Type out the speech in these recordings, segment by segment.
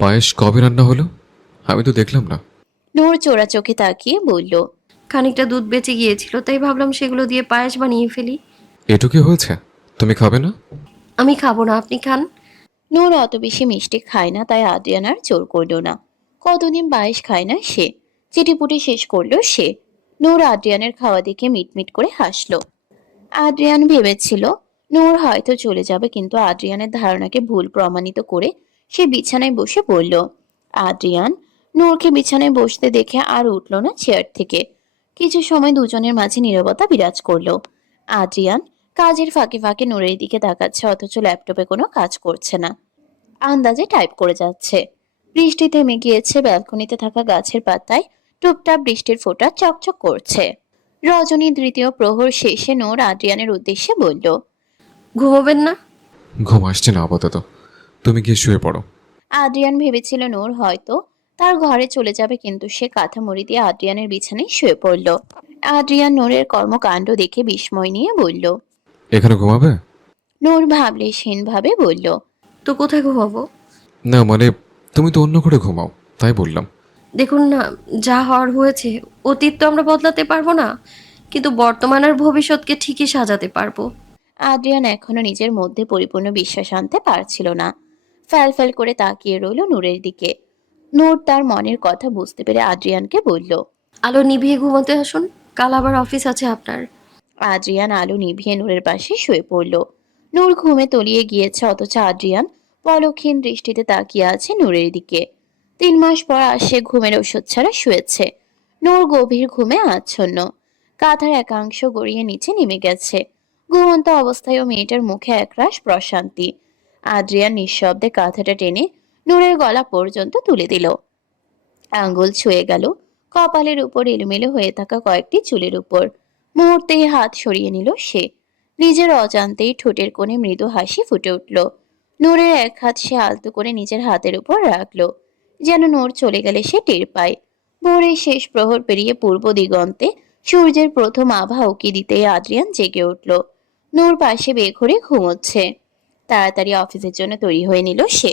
পায়েস কবে রান্না হলো? আমি তো দেখলাম না। নূর চোরা চোখে তাকিয়ে বলল। খানিকটা দুধ বেঁচে গিয়েছিল, তাই ভাবলাম সেগুলো দিয়ে পায়েস বানিয়ে ফেলি। এটুকু হয়েছে? তুমি খাবে না? আমি খাবো না, আপনি খান। নূর অত বেশি মিষ্টি খায় না, তাই আদ্রিয়ান আর জোর করলো না। কতদিন পায়েস খায় না সে। চিটিপুটি শেষ করলো সে। নূর আদ্রিয়ানের খাওয়া দেখে মিটমিট করে হাসলো। আদ্রিয়ান ভেবেছিল নূর হয়তো চলে যাবে, কিন্তু আদ্রিয়ানের ধারণাকে ভুল প্রমাণিত করে সে বিছানায় বসে পড়ল। আদ্রিয়ান নূরকে বিছানায় বসতে দেখে আর উঠল না চেয়ার থেকে। কিছু সময় দুজনের মাঝে নীরবতা বিরাজ করলো। আদ্রিয়ান কাজের ফাঁকে ফাঁকে নূরের দিকে তাকাচ্ছে, অথচ ল্যাপটপে কোনো কাজ করছে না। আন্দাজে টাইপ করে যাচ্ছে। বৃষ্টি থেমে গিয়েছে, ব্যালকনিতে থাকা গাছের পাতায় টুপটাপ বৃষ্টির ফোঁটা চকচক করছে। রজনী তৃতীয় প্রহর শেষে নূর আদ্রিয়ানের উদ্দেশ্যে বলল। ঘুমোবেন না? ঘুম আসছে না আপাতত। তুমি গিয়ে শুয়ে পড়ো। আদ্রিয়ান ভেবেছিল নূর হয়তো তার ঘরে চলে যাবে, কিন্তু সে কাঁথা মুড়ি দিয়ে আদ্রিয়ানের বিছানায় শুয়ে পড়ল। আদ্রিয়ান নূরের কর্মকাণ্ড দেখে বিস্ময় নিয়ে বলল। এখানে ঘুমাবে? নূর ভাবলেশহীন ভাবে বলল। তো কোথায় ঘুমাবো? না মানে, তুমি তো অন্য ঘরে ঘুমাও, তাই বললাম। দেখুন না, যা হওয়ার হয়েছে। অতীত তো আমরা বদলাতে পারবো না, কিন্তু বর্তমান আর ভবিষ্যৎকে ঠিকই সাজাতে পারবো। আদ্রিয়ান এখনো নিজের মধ্যে পরিপূর্ণ বিশ্বাস আনতে পারছিল না। ফ্যাল ফ্যাল করে তাকিয়ে রইল নূরের দিকে। নূর তার মনের কথা বুঝতে পেরে আদ্রিয়ানকে বলল। আলো নিভিয়ে ঘুমোতে আসুন, কাল আবার অফিস আছে আপনার। আদ্রিয়ান আলো নিভিয়ে নূরের পাশে শুয়ে পড়ল। নূর ঘুমে তলিয়ে গিয়েছে, অথচ আদ্রিয়ান পলকহীন দৃষ্টিতে তাকিয়ে আছে নূরের দিকে। 3 মাস পর আজ সে ঘুমের ওষুধ ছাড়া শুয়েছে। নূর গভীর ঘুমে আচ্ছন্ন। কাঁথার একাংশ গড়িয়ে নিচে নেমে গেছে। ঘুমন্ত অবস্থায় ও মেয়েটার মুখে একরাশ প্রশান্তি। আদ্রিয়ান নিঃশব্দে কাঁথাটা টেনে নূরের গলা পর্যন্ত তুলে দিল। আঙ্গুল ছুঁয়ে গেল কপালের উপর এলোমেলো হয়ে থাকা কয়েকটি চুলের উপর। মুহূর্তেই হাত সরিয়ে নিল সে। নিজের অজান্তেই ঠোঁটের কোণে মৃদু হাসি ফুটে উঠল। নূরের এক হাত সে আলতো করে নিজের হাতের উপর রাখলো, যেন নূর চলে গেলে সে টের পায়। ভোরের শেষ প্রহর পেরিয়ে পূর্ব দিগন্তে সূর্যের প্রথম আভা উকি দিতেই আদ্রিয়ান জেগে উঠল। নূর পাশে বেঘরে ঘুমোচ্ছে। তাড়াতাড়ি অফিসের জন্য তৈরি হয়ে নিল সে।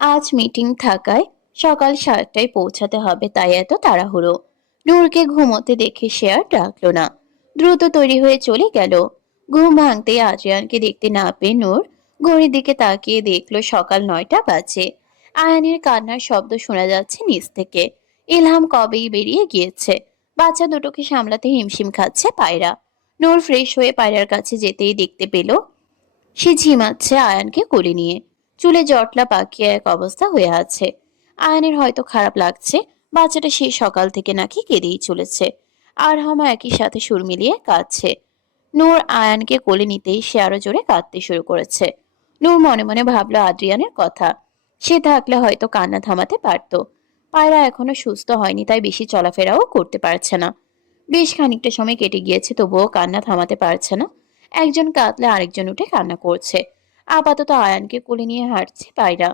আজ মিটিং থাকায় সকাল 7টায় পৌঁছাতে হবে, তাই এত তাড়াহুড়ো। নূরকে ঘুমোতে দেখে সে আর ডাকলো না। দ্রুত তৈরি হয়ে চলে গেল। ঘুম ভাঙতেই আদ্রিয়ানকে দেখতে না পেয়ে নূর ঘড়ির দিকে তাকিয়ে দেখলো সকাল 9টা বাজে। আয়ানের কান্নার শব্দ শোনা যাচ্ছে নিচ থেকে। ইলহাম কবেই বেরিয়ে গিয়েছে। বাচ্চা দুটোকে সামলাতে হিমশিম খাচ্ছে পায়রা। নূর ফ্রেশ হয়ে পায়রার কাছে যেতেই দেখতে পেল সে ঝিমাচ্ছে আয়ানকে কোলে নিয়ে। চুলে জটলা পাকিয়ে এক অবস্থা হয়ে আছে। আয়ানের হয়তো খারাপ লাগছে, বাচ্চাটা সেই সকাল থেকে নাকি কেঁদেই চলেছে। আর হামা একই সাথে সুর মিলিয়ে কাঁদছে। নূর আয়ানকে কোলে নিতেই সে আরো জোরে কাঁদতে শুরু করেছে। নূর মনে মনে ভাবলো আদ্রিয়ানের কথা। সে থাকলে হয়তো কান্না থামাতে পারত। পায়রা এখনো সুস্থ হয়নি, তাই বেশি চলাফেরাও করতে পারছে না। বেশ খানিকটা সময় কেটে গিয়েছে, তবুও কান্না থামাতে পারছে না। একজন কাঁদলে আরেকজন উঠে কান্না করছে। আপাতত আয়ানকে কোলে নিয়ে হাঁটছে পায়রা।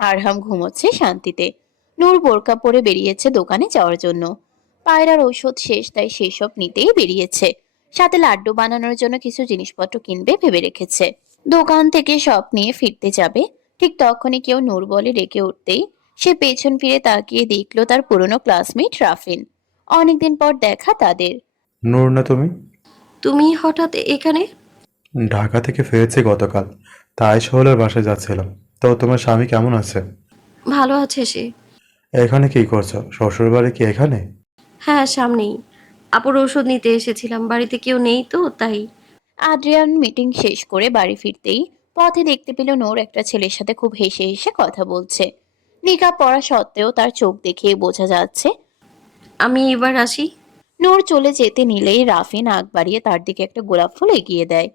আরহাম ঘুমোচ্ছে শান্তিতে। নূর বোরকা পরে বেরিয়েছে দোকানে যাওয়ার জন্য। পায়রার ঔষধ শেষ, তাই সেসব নিতেই বেরিয়েছে। সাথে লাড্ডু বানানোর জন্য কিছু জিনিসপত্র কিনবে ভেবে রেখেছে। দোকান থেকে সব নিয়ে ফিরতে যাবে, ঠিক তখনই কেউ নূর বলে ডেকে উঠতেই সে পেছন ফিরে তাকিয়ে দেখলো তার পুরনো ক্লাসমেট রাফিন। অনেকদিন পর দেখা তাদের। নূর না তুমি? তুমি হঠাৎ এখানে? ঢাকা থেকে ফিরেছি গতকাল, তাই শহরের বাসায় যাচ্ছিলাম। তো তোমার স্বামী কেমন আছে? ভালো আছে সে। এখানে কি করছো? শ্বশুর বাড়ি কি এখানে? হ্যাঁ, সামনেই। আপুর ওষুধ নিতে এসেছিলাম, বাড়িতে কেউ নেই তো তাই। আদ্রিয়ান মিটিং শেষ করে বাড়ি ফিরতেই পথে দেখতে পেল নূর একটা ছেলের সাথে খুব হেসে হেসে কথা বলছে। নিকাব পরা সত্ত্বেও তার চোখ দেখে বোঝা যাচ্ছে। আমি এবার আসি। নূর চলে যেতে নিলেই রাফিন আগ বাড়িয়ে তার দিকে একটা গোলাপ ফুল এগিয়ে দেয়।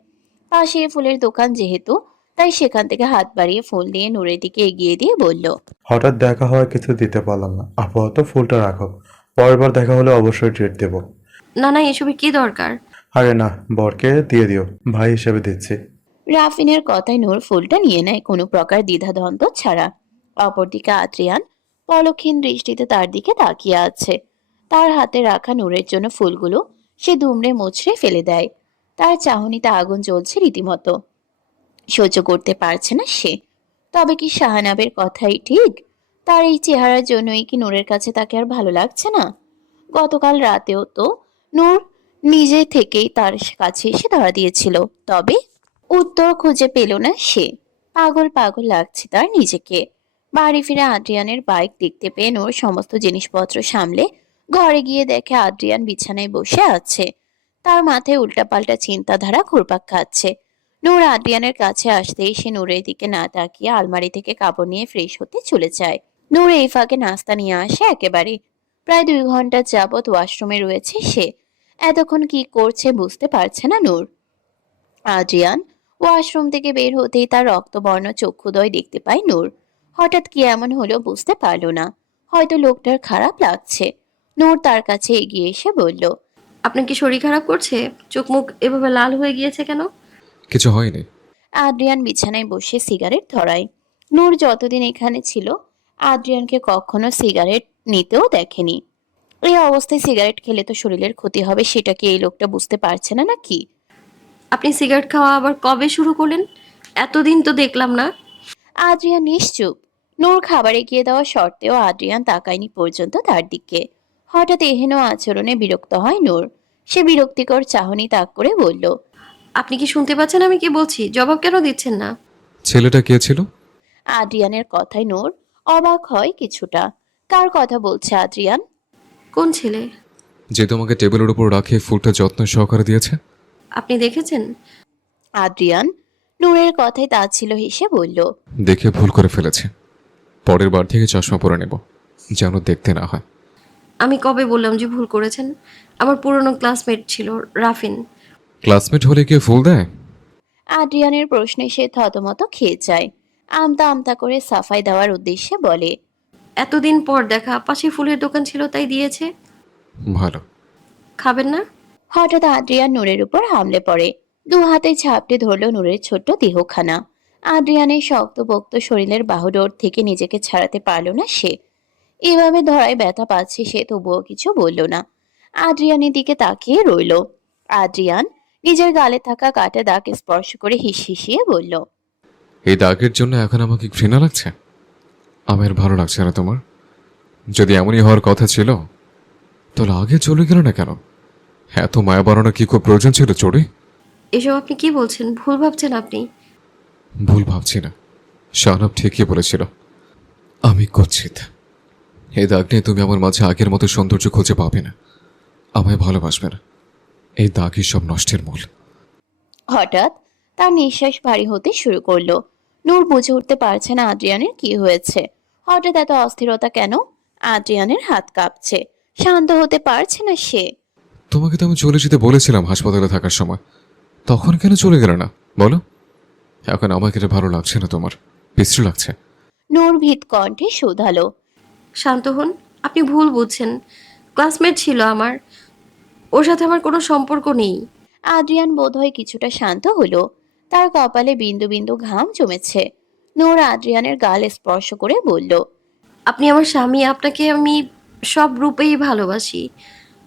পাশে ফুলের দোকান যেহেতু, তাই সেখান থেকে হাত বাড়িয়ে ফুল নিয়ে নূরের দিকে এগিয়ে দিয়ে বলল। হঠাৎ দেখা হয়, কিছু দিতে পারলাম না। আপাতত ফুলটা রাখো, পরের বার দেখা হলে অবশ্যই ট্রিট দেবো। না না, এসবের কি দরকার? আরে না, বরকে দিয়ে দিও, ভাই হিসেবে দিচ্ছি। রাফিনের কথায় নূর ফুলটা নিয়ে নেয় কোনো প্রকার দ্বিধাদ্বন্দ্ব ছাড়া। অপরদিকে আদ্রিয়ান পলকহীন দৃষ্টিতে তার দিকে তাকিয়ে আছে। তার হাতে রাখা নূরের জন্য ফুলগুলো সে দুমড়ে মুচড়ে ফেলে দেয়। তার চাহনিতে আগুন জ্বলছে রীতিমতো। সহ্য করতে পারছে না সে। তবে কি শাহানাবের কথাই ঠিক? তার এই চেহারার জন্যই কি নূরের কাছে তাকে আর ভালো লাগছে না? গতকাল রাতেও তো নূর নিজে থেকেই তার কাছে এসে ধরা দিয়েছিল, তবে উত্তর খুঁজে পেল না সে। পাগল পাগল লাগছে তার নিজেকে। বাড়ি ফিরে আদ্রিয়ানের বাইক দেখতে পেয়ে নূর সমস্ত জিনিসপত্র সামলে ঘরে গিয়ে দেখে আদ্রিয়ান বিছানায় বসে আছে। তার মাথায় উল্টাপাল্টা চিন্তাধারা ঘুরপাক খাচ্ছে। নূর আদ্রিয়ানের কাছে আসতেই সে নূরের দিকে না তাকিয়ে আলমারি থেকে কাপড় নিয়ে ফ্রেশ হতে চলে যায়। নূর এই ফাঁকে নাস্তা নিয়ে আসে একেবারে। প্রায় 2 ঘন্টা যাবৎ ওয়াশরুমে রয়েছে সে। এতক্ষণ কি করছে বুঝতে পারছে না নূর। আদ্রিয়ান ওয়াশরুম থেকে বের হতেই তার রক্তবর্ণ চক্ষুদ্বয় দেখতে পায় নূর। হঠাৎ কি এমন হলো বুঝতে পারল না। হয়তো লোকটার খারাপ লাগছে। নূর তার কাছে এগিয়ে এসে বলল, আপনার কি শরীর খারাপ করছে? চোখ মুখ এভাবে লাল হয়ে গিয়েছে কেন? কিছু হয়নি। আদ্রিয়ান বিছানায় বসে সিগারেট ধরায়। নূর যতদিন এখানে ছিল আদ্রিয়ানকে কখনো সিগারেট নিতেও দেখেনি। এই অবস্থায় সিগারেট খেলে তো শরীরের ক্ষতি হবে, সেটা কি এই লোকটা বুঝতে পারছে না নাকি? আপনি সিগারেট খাওয়া আবার কবে শুরু করলেন? এতদিন তো দেখলাম না। আদ্রিয়ান নিশ্চুপ। নূর খাবার এগিয়ে দেওয়া সত্ত্বেও আদ্রিয়ান তাকায়নি পর্যন্ত তার দিকে। হঠাৎ এহেন আচরণে বিরক্ত হয় নূর। সে বিরক্তিকর চাহনি তাক করে বলল, আপনি কি শুনতে পাচ্ছেন আমি কি বলছি? জবাব কেন দিচ্ছেন না? ছেলেটা কে ছিল? আদ্রিয়ানের কথায় নূর অবাক হয় কিছুটা। কার কথা বলছে আদ্রিয়ান? কোন ছেলে? যে তোমাকে টেবিলের উপর রাখে ফুলটা যত্ন সহকারে দিয়েছে? আপনি দেখেছেন? আদ্রিয়ান নূরের কথায় তাচ্ছিল হেসে বলল, দেখে ভুল করে ফেলেছে। পরের বার থেকে চশমা পরে নেব, যেন দেখতে না হয়। আমি কবে বললাম যে ভুল করেছেন? আমার পুরনো ক্লাসমেট ছিল, রাফিন। ক্লাসমেট হলে কি ফুল দেয়? আদ্রিয়ানের প্রশ্নে সে থতমত খেয়ে যায়। আমতা আমতা করে সাফাই দেওয়ার উদ্দেশ্যে বলে, এতদিন পর দেখা, পাশে ফুলের দোকান ছিল তাই দিয়েছে। ভালো। খাবেন না? হঠাৎ আদ্রিয়ান নূরের উপর হামলে পড়ে। 2 হাতে ঝাপটে ধরল নূরের ছোট্ট দেহখানা। আদ্রিয়ানের শক্তপোক্ত শরীরের বাহুডোর থেকে নিজেকে ছাড়াতে পারল না সে। এভাবে ধরায় ব্যথা পাচ্ছে সে, তবুও কিছু বলল না। আদ্রিয়ানের দিকে তাকিয়ে রইল। আদ্রিয়ান নিজের গালে থাকা কাটা দাগ স্পর্শ করে হিসিয়ে বলল, এই দাগের জন্য এখন আমাকে ঘৃণা লাগছে? আমার ভালো লাগছে না তোমার? যদি এমনই হওয়ার কথা ছিল তাহলে আগে চলে গেল না কেন? এত মায়া বাড়ানো কি খুব প্রয়োজন ছিল চড়ে? এসব আপনি কি বলছেন? ভুল ভাবছেন আপনি। ভুল ভাবছি না, শাহনাব ঠিকই বলেছিল। আমি কুৎসিত। এই দাগ নিয়ে তুমি আমার মাঝে আগের মতো সৌন্দর্য খুঁজে পাবে না, আমায় ভালোবাসবে না। এই দাগই সব নষ্টের মূল। হঠাৎ তার নিঃশ্বাস ভারী হতে শুরু করলো। নূর বুঝে উঠতে পারছে না আদ্রিয়ানের কি হয়েছে। হঠাৎ এত অস্থিরতা কেন? আদ্রিয়ানের হাত কাঁপছে। শান্ত হতে পারছে না সে। তোমাকে তো আমি চলে যেতে বলেছিলাম হাসপাতালে থাকার সময়, তখন কেন চলে গেলে না বলো? এখন আমাকে এটা ভালো লাগছে না তোমার, বিশ্রী লাগছে। নূর ভীত কণ্ঠে শুধালো, শান্ত হন। আপনি ভুল বুঝছেন। ক্লাসমেট ছিল আমার। ওর সাথে আমার কোনো সম্পর্ক নেই। আদ্রিয়ান বোধহয় কিছুটা শান্ত হলো। তার কপালে বিন্দু বিন্দু ঘাম জমেছে। নূর আদ্রিয়ানের গাল স্পর্শ করে বলল, আপনি আমার স্বামী, আপনাকে আমি সব রূপেই ভালোবাসি।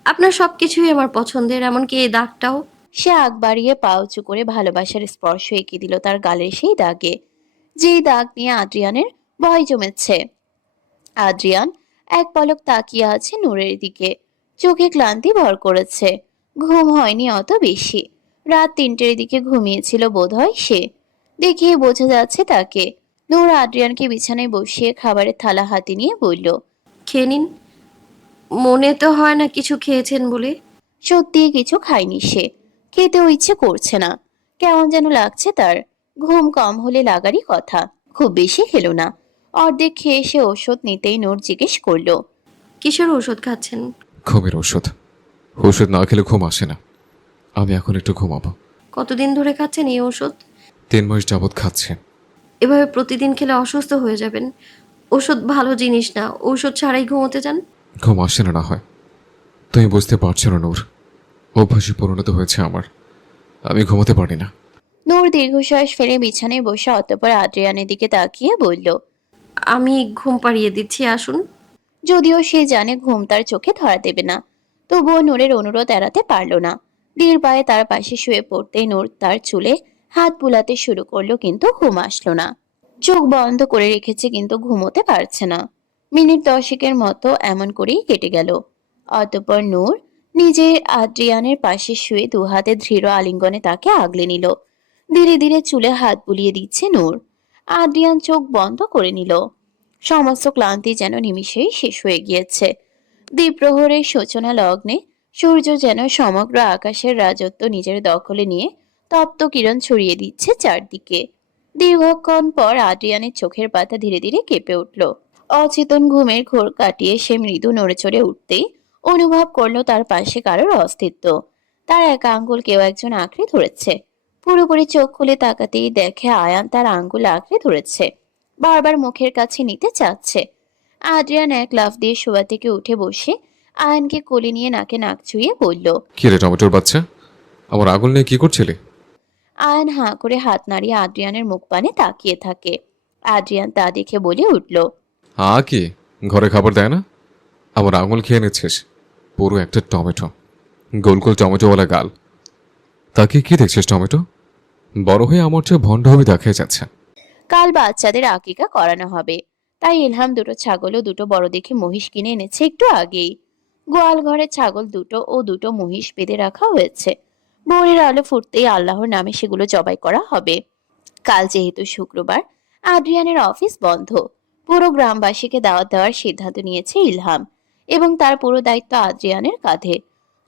আপনার সব কিছুই আমার পছন্দের, এমনকি এই দাগটাও। সে আগ বাড়িয়ে পা উঁচু করে ভালোবাসার স্পর্শ এঁকে দিল তার গালের সেই দাগে, যেই দাগ নিয়ে আদ্রিয়ানের ভয় জমেছে। আদ্রিয়ান এক পলক তাকিয়ে আছে নূরের দিকে। চোখে ক্লান্তি ভর করেছে। ঘুম হয়নি অত বেশি। রাত 3টের দিকে ঘুমিয়েছিল বোধহয় সে। দেখে বোঝা যাচ্ছে তাকে। নূর আদ্রিয়ানকে বিছানায় বসিয়ে খাবারের থালা হাতে নিয়ে বলল, খেয়ে নিন। মনে তো হয় না কিছু খেয়েছেন বলে। সত্যি কিছু খায়নি সে। খেতেও ইচ্ছে করছে না। কেমন যেন লাগছে তার। ঘুম কম হলে লাগারই কথা। খুব বেশি খেলো না। অর্ধেক খেয়ে সে ওষুধ নিতেই নূর জিজ্ঞেস করলো, কিসের ওষুধ খাচ্ছেন? ঘুমের ওষুধ। ওষুধ না খেলে ঘুম আসে না। আমি এখন একটু ঘুমাবো। কতদিন ধরে খাচ্ছেন এই ওষুধ? 3 মাস যাবৎ খাচ্ছে। এভাবে প্রতিদিন খেলে অসুস্থ হয়ে যাবেন। ওষুধ ভালো জিনিস না, ওষুধ ছাড়াই ঘুমোতে যান। ঘুম আসে না, না হয় তুমি বুঝতে পারছো না নূর, অভ্যাসে পরিণত হয়েছে আমার। আমি ঘুমাতে পারি না। নূর দীর্ঘশ্বাস ফেলে বিছানায় বসে অতঃপর আদ্রিয়ানের দিকে তাকিয়ে বলল, আমি ঘুম পাড়িয়ে দিচ্ছি, আসুন। যদিও সে জানে ঘুম তার চোখে ধরা দেবে না, তবুও নূরের অনুরোধ এড়াতে পারল না। দীর পায়ে তার পাশে শুয়ে পড়তেই নূর তার চুলে হাত বুলাতে শুরু করলো, কিন্তু ঘুম আসলো না। চোখ বন্ধ করে রেখেছে কিন্তু ঘুমোতে পারছে না। মিনিট 10 মতো এমন করেই কেটে গেল। অতঃপর নূর নিজের আদ্রিয়ানের পাশে শুয়ে দুহাতে দৃঢ় আলিঙ্গনে তাকে আগলে নিল। ধীরে ধীরে চুলে হাত বুলিয়ে দিচ্ছে নূর। আদ্রিয়ান চোখ বন্ধ করে নিল। সমস্ত ক্লান্তি যেন নিমিষেই শেষ হয়ে গিয়েছে। দ্বিপ্রহরের সূচনা লগ্নে সূর্য যেন সমগ্র আকাশের রাজত্ব নিজের দখলে নিয়ে তপ্ত কিরণ ছড়িয়ে দিচ্ছে চারদিকে। দীর্ঘক্ষণ পর আদ্রিয়ানের চোখের পাতা ধীরে ধীরে কেঁপে উঠল। অচেতন ঘুমের ঘোর কাটিয়ে সে মৃদু নড়ে চড়ে উঠতেই অনুভব করলো তার পাশে কারোর অস্তিত্ব। তার এক আঙ্গুল কেউ একজন আঁকড়ে ধরেছে। পুরোপুরি চোখ খুলে তাকাতেই দেখে আয়ান তার আঙ্গুল আঁকড়ে ধরেছে, বারবার মুখের কাছে নিতে চাচ্ছে। আদ্রিয়ান এক লাফ দিয়ে শোয়া থেকে উঠে বসে আয়ানকে কোলে নিয়ে নাকে নাক ছুঁয়ে বলল। কি রে টমেটোর বাচ্চা, আমার আঙুল নিয়ে কি করছিলি? আয়ান হাঁ করে হাত নাড়িয়ে আদ্রিয়ানের মুখ পানে তাকিয়ে থাকে। আদ্রিয়ান তা দেখে বলে উঠল। কি ঘরে খাবার দেয় না? আমার আঙুল খেয়ে নিচ্ছিস? পুরো একটা টমেটো, গোল গোল টমেটোওয়ালা গাল। তাকে কি দেখছিস টমেটো? বড় হয়ে আমার চেয়ে ভণ্ড হবে দেখা যাচ্ছে। কাল বাচ্চাদের আকিকা করানো হবে, তাই ইলহাম দুটো ছাগল ও দুটো বড় দেখে মহিষ কিনে এনেছে একটু আগেই। গোয়াল ঘরে ছাগল দুটো ও দুটো মহিষ বেঁধে রাখা হয়েছে। ভোরের আলো ফুটতেই আল্লাহর নামে সেগুলো জবাই করা হবে। কাল যেহেতু শুক্রবার, আদ্রিয়ানের অফিস বন্ধ। পুরো গ্রামবাসীকে দাওয়াত দেওয়ার সিদ্ধান্ত নিয়েছে ইলহাম, এবং তার পুরো দায়িত্ব আদ্রিয়ানের কাঁধে।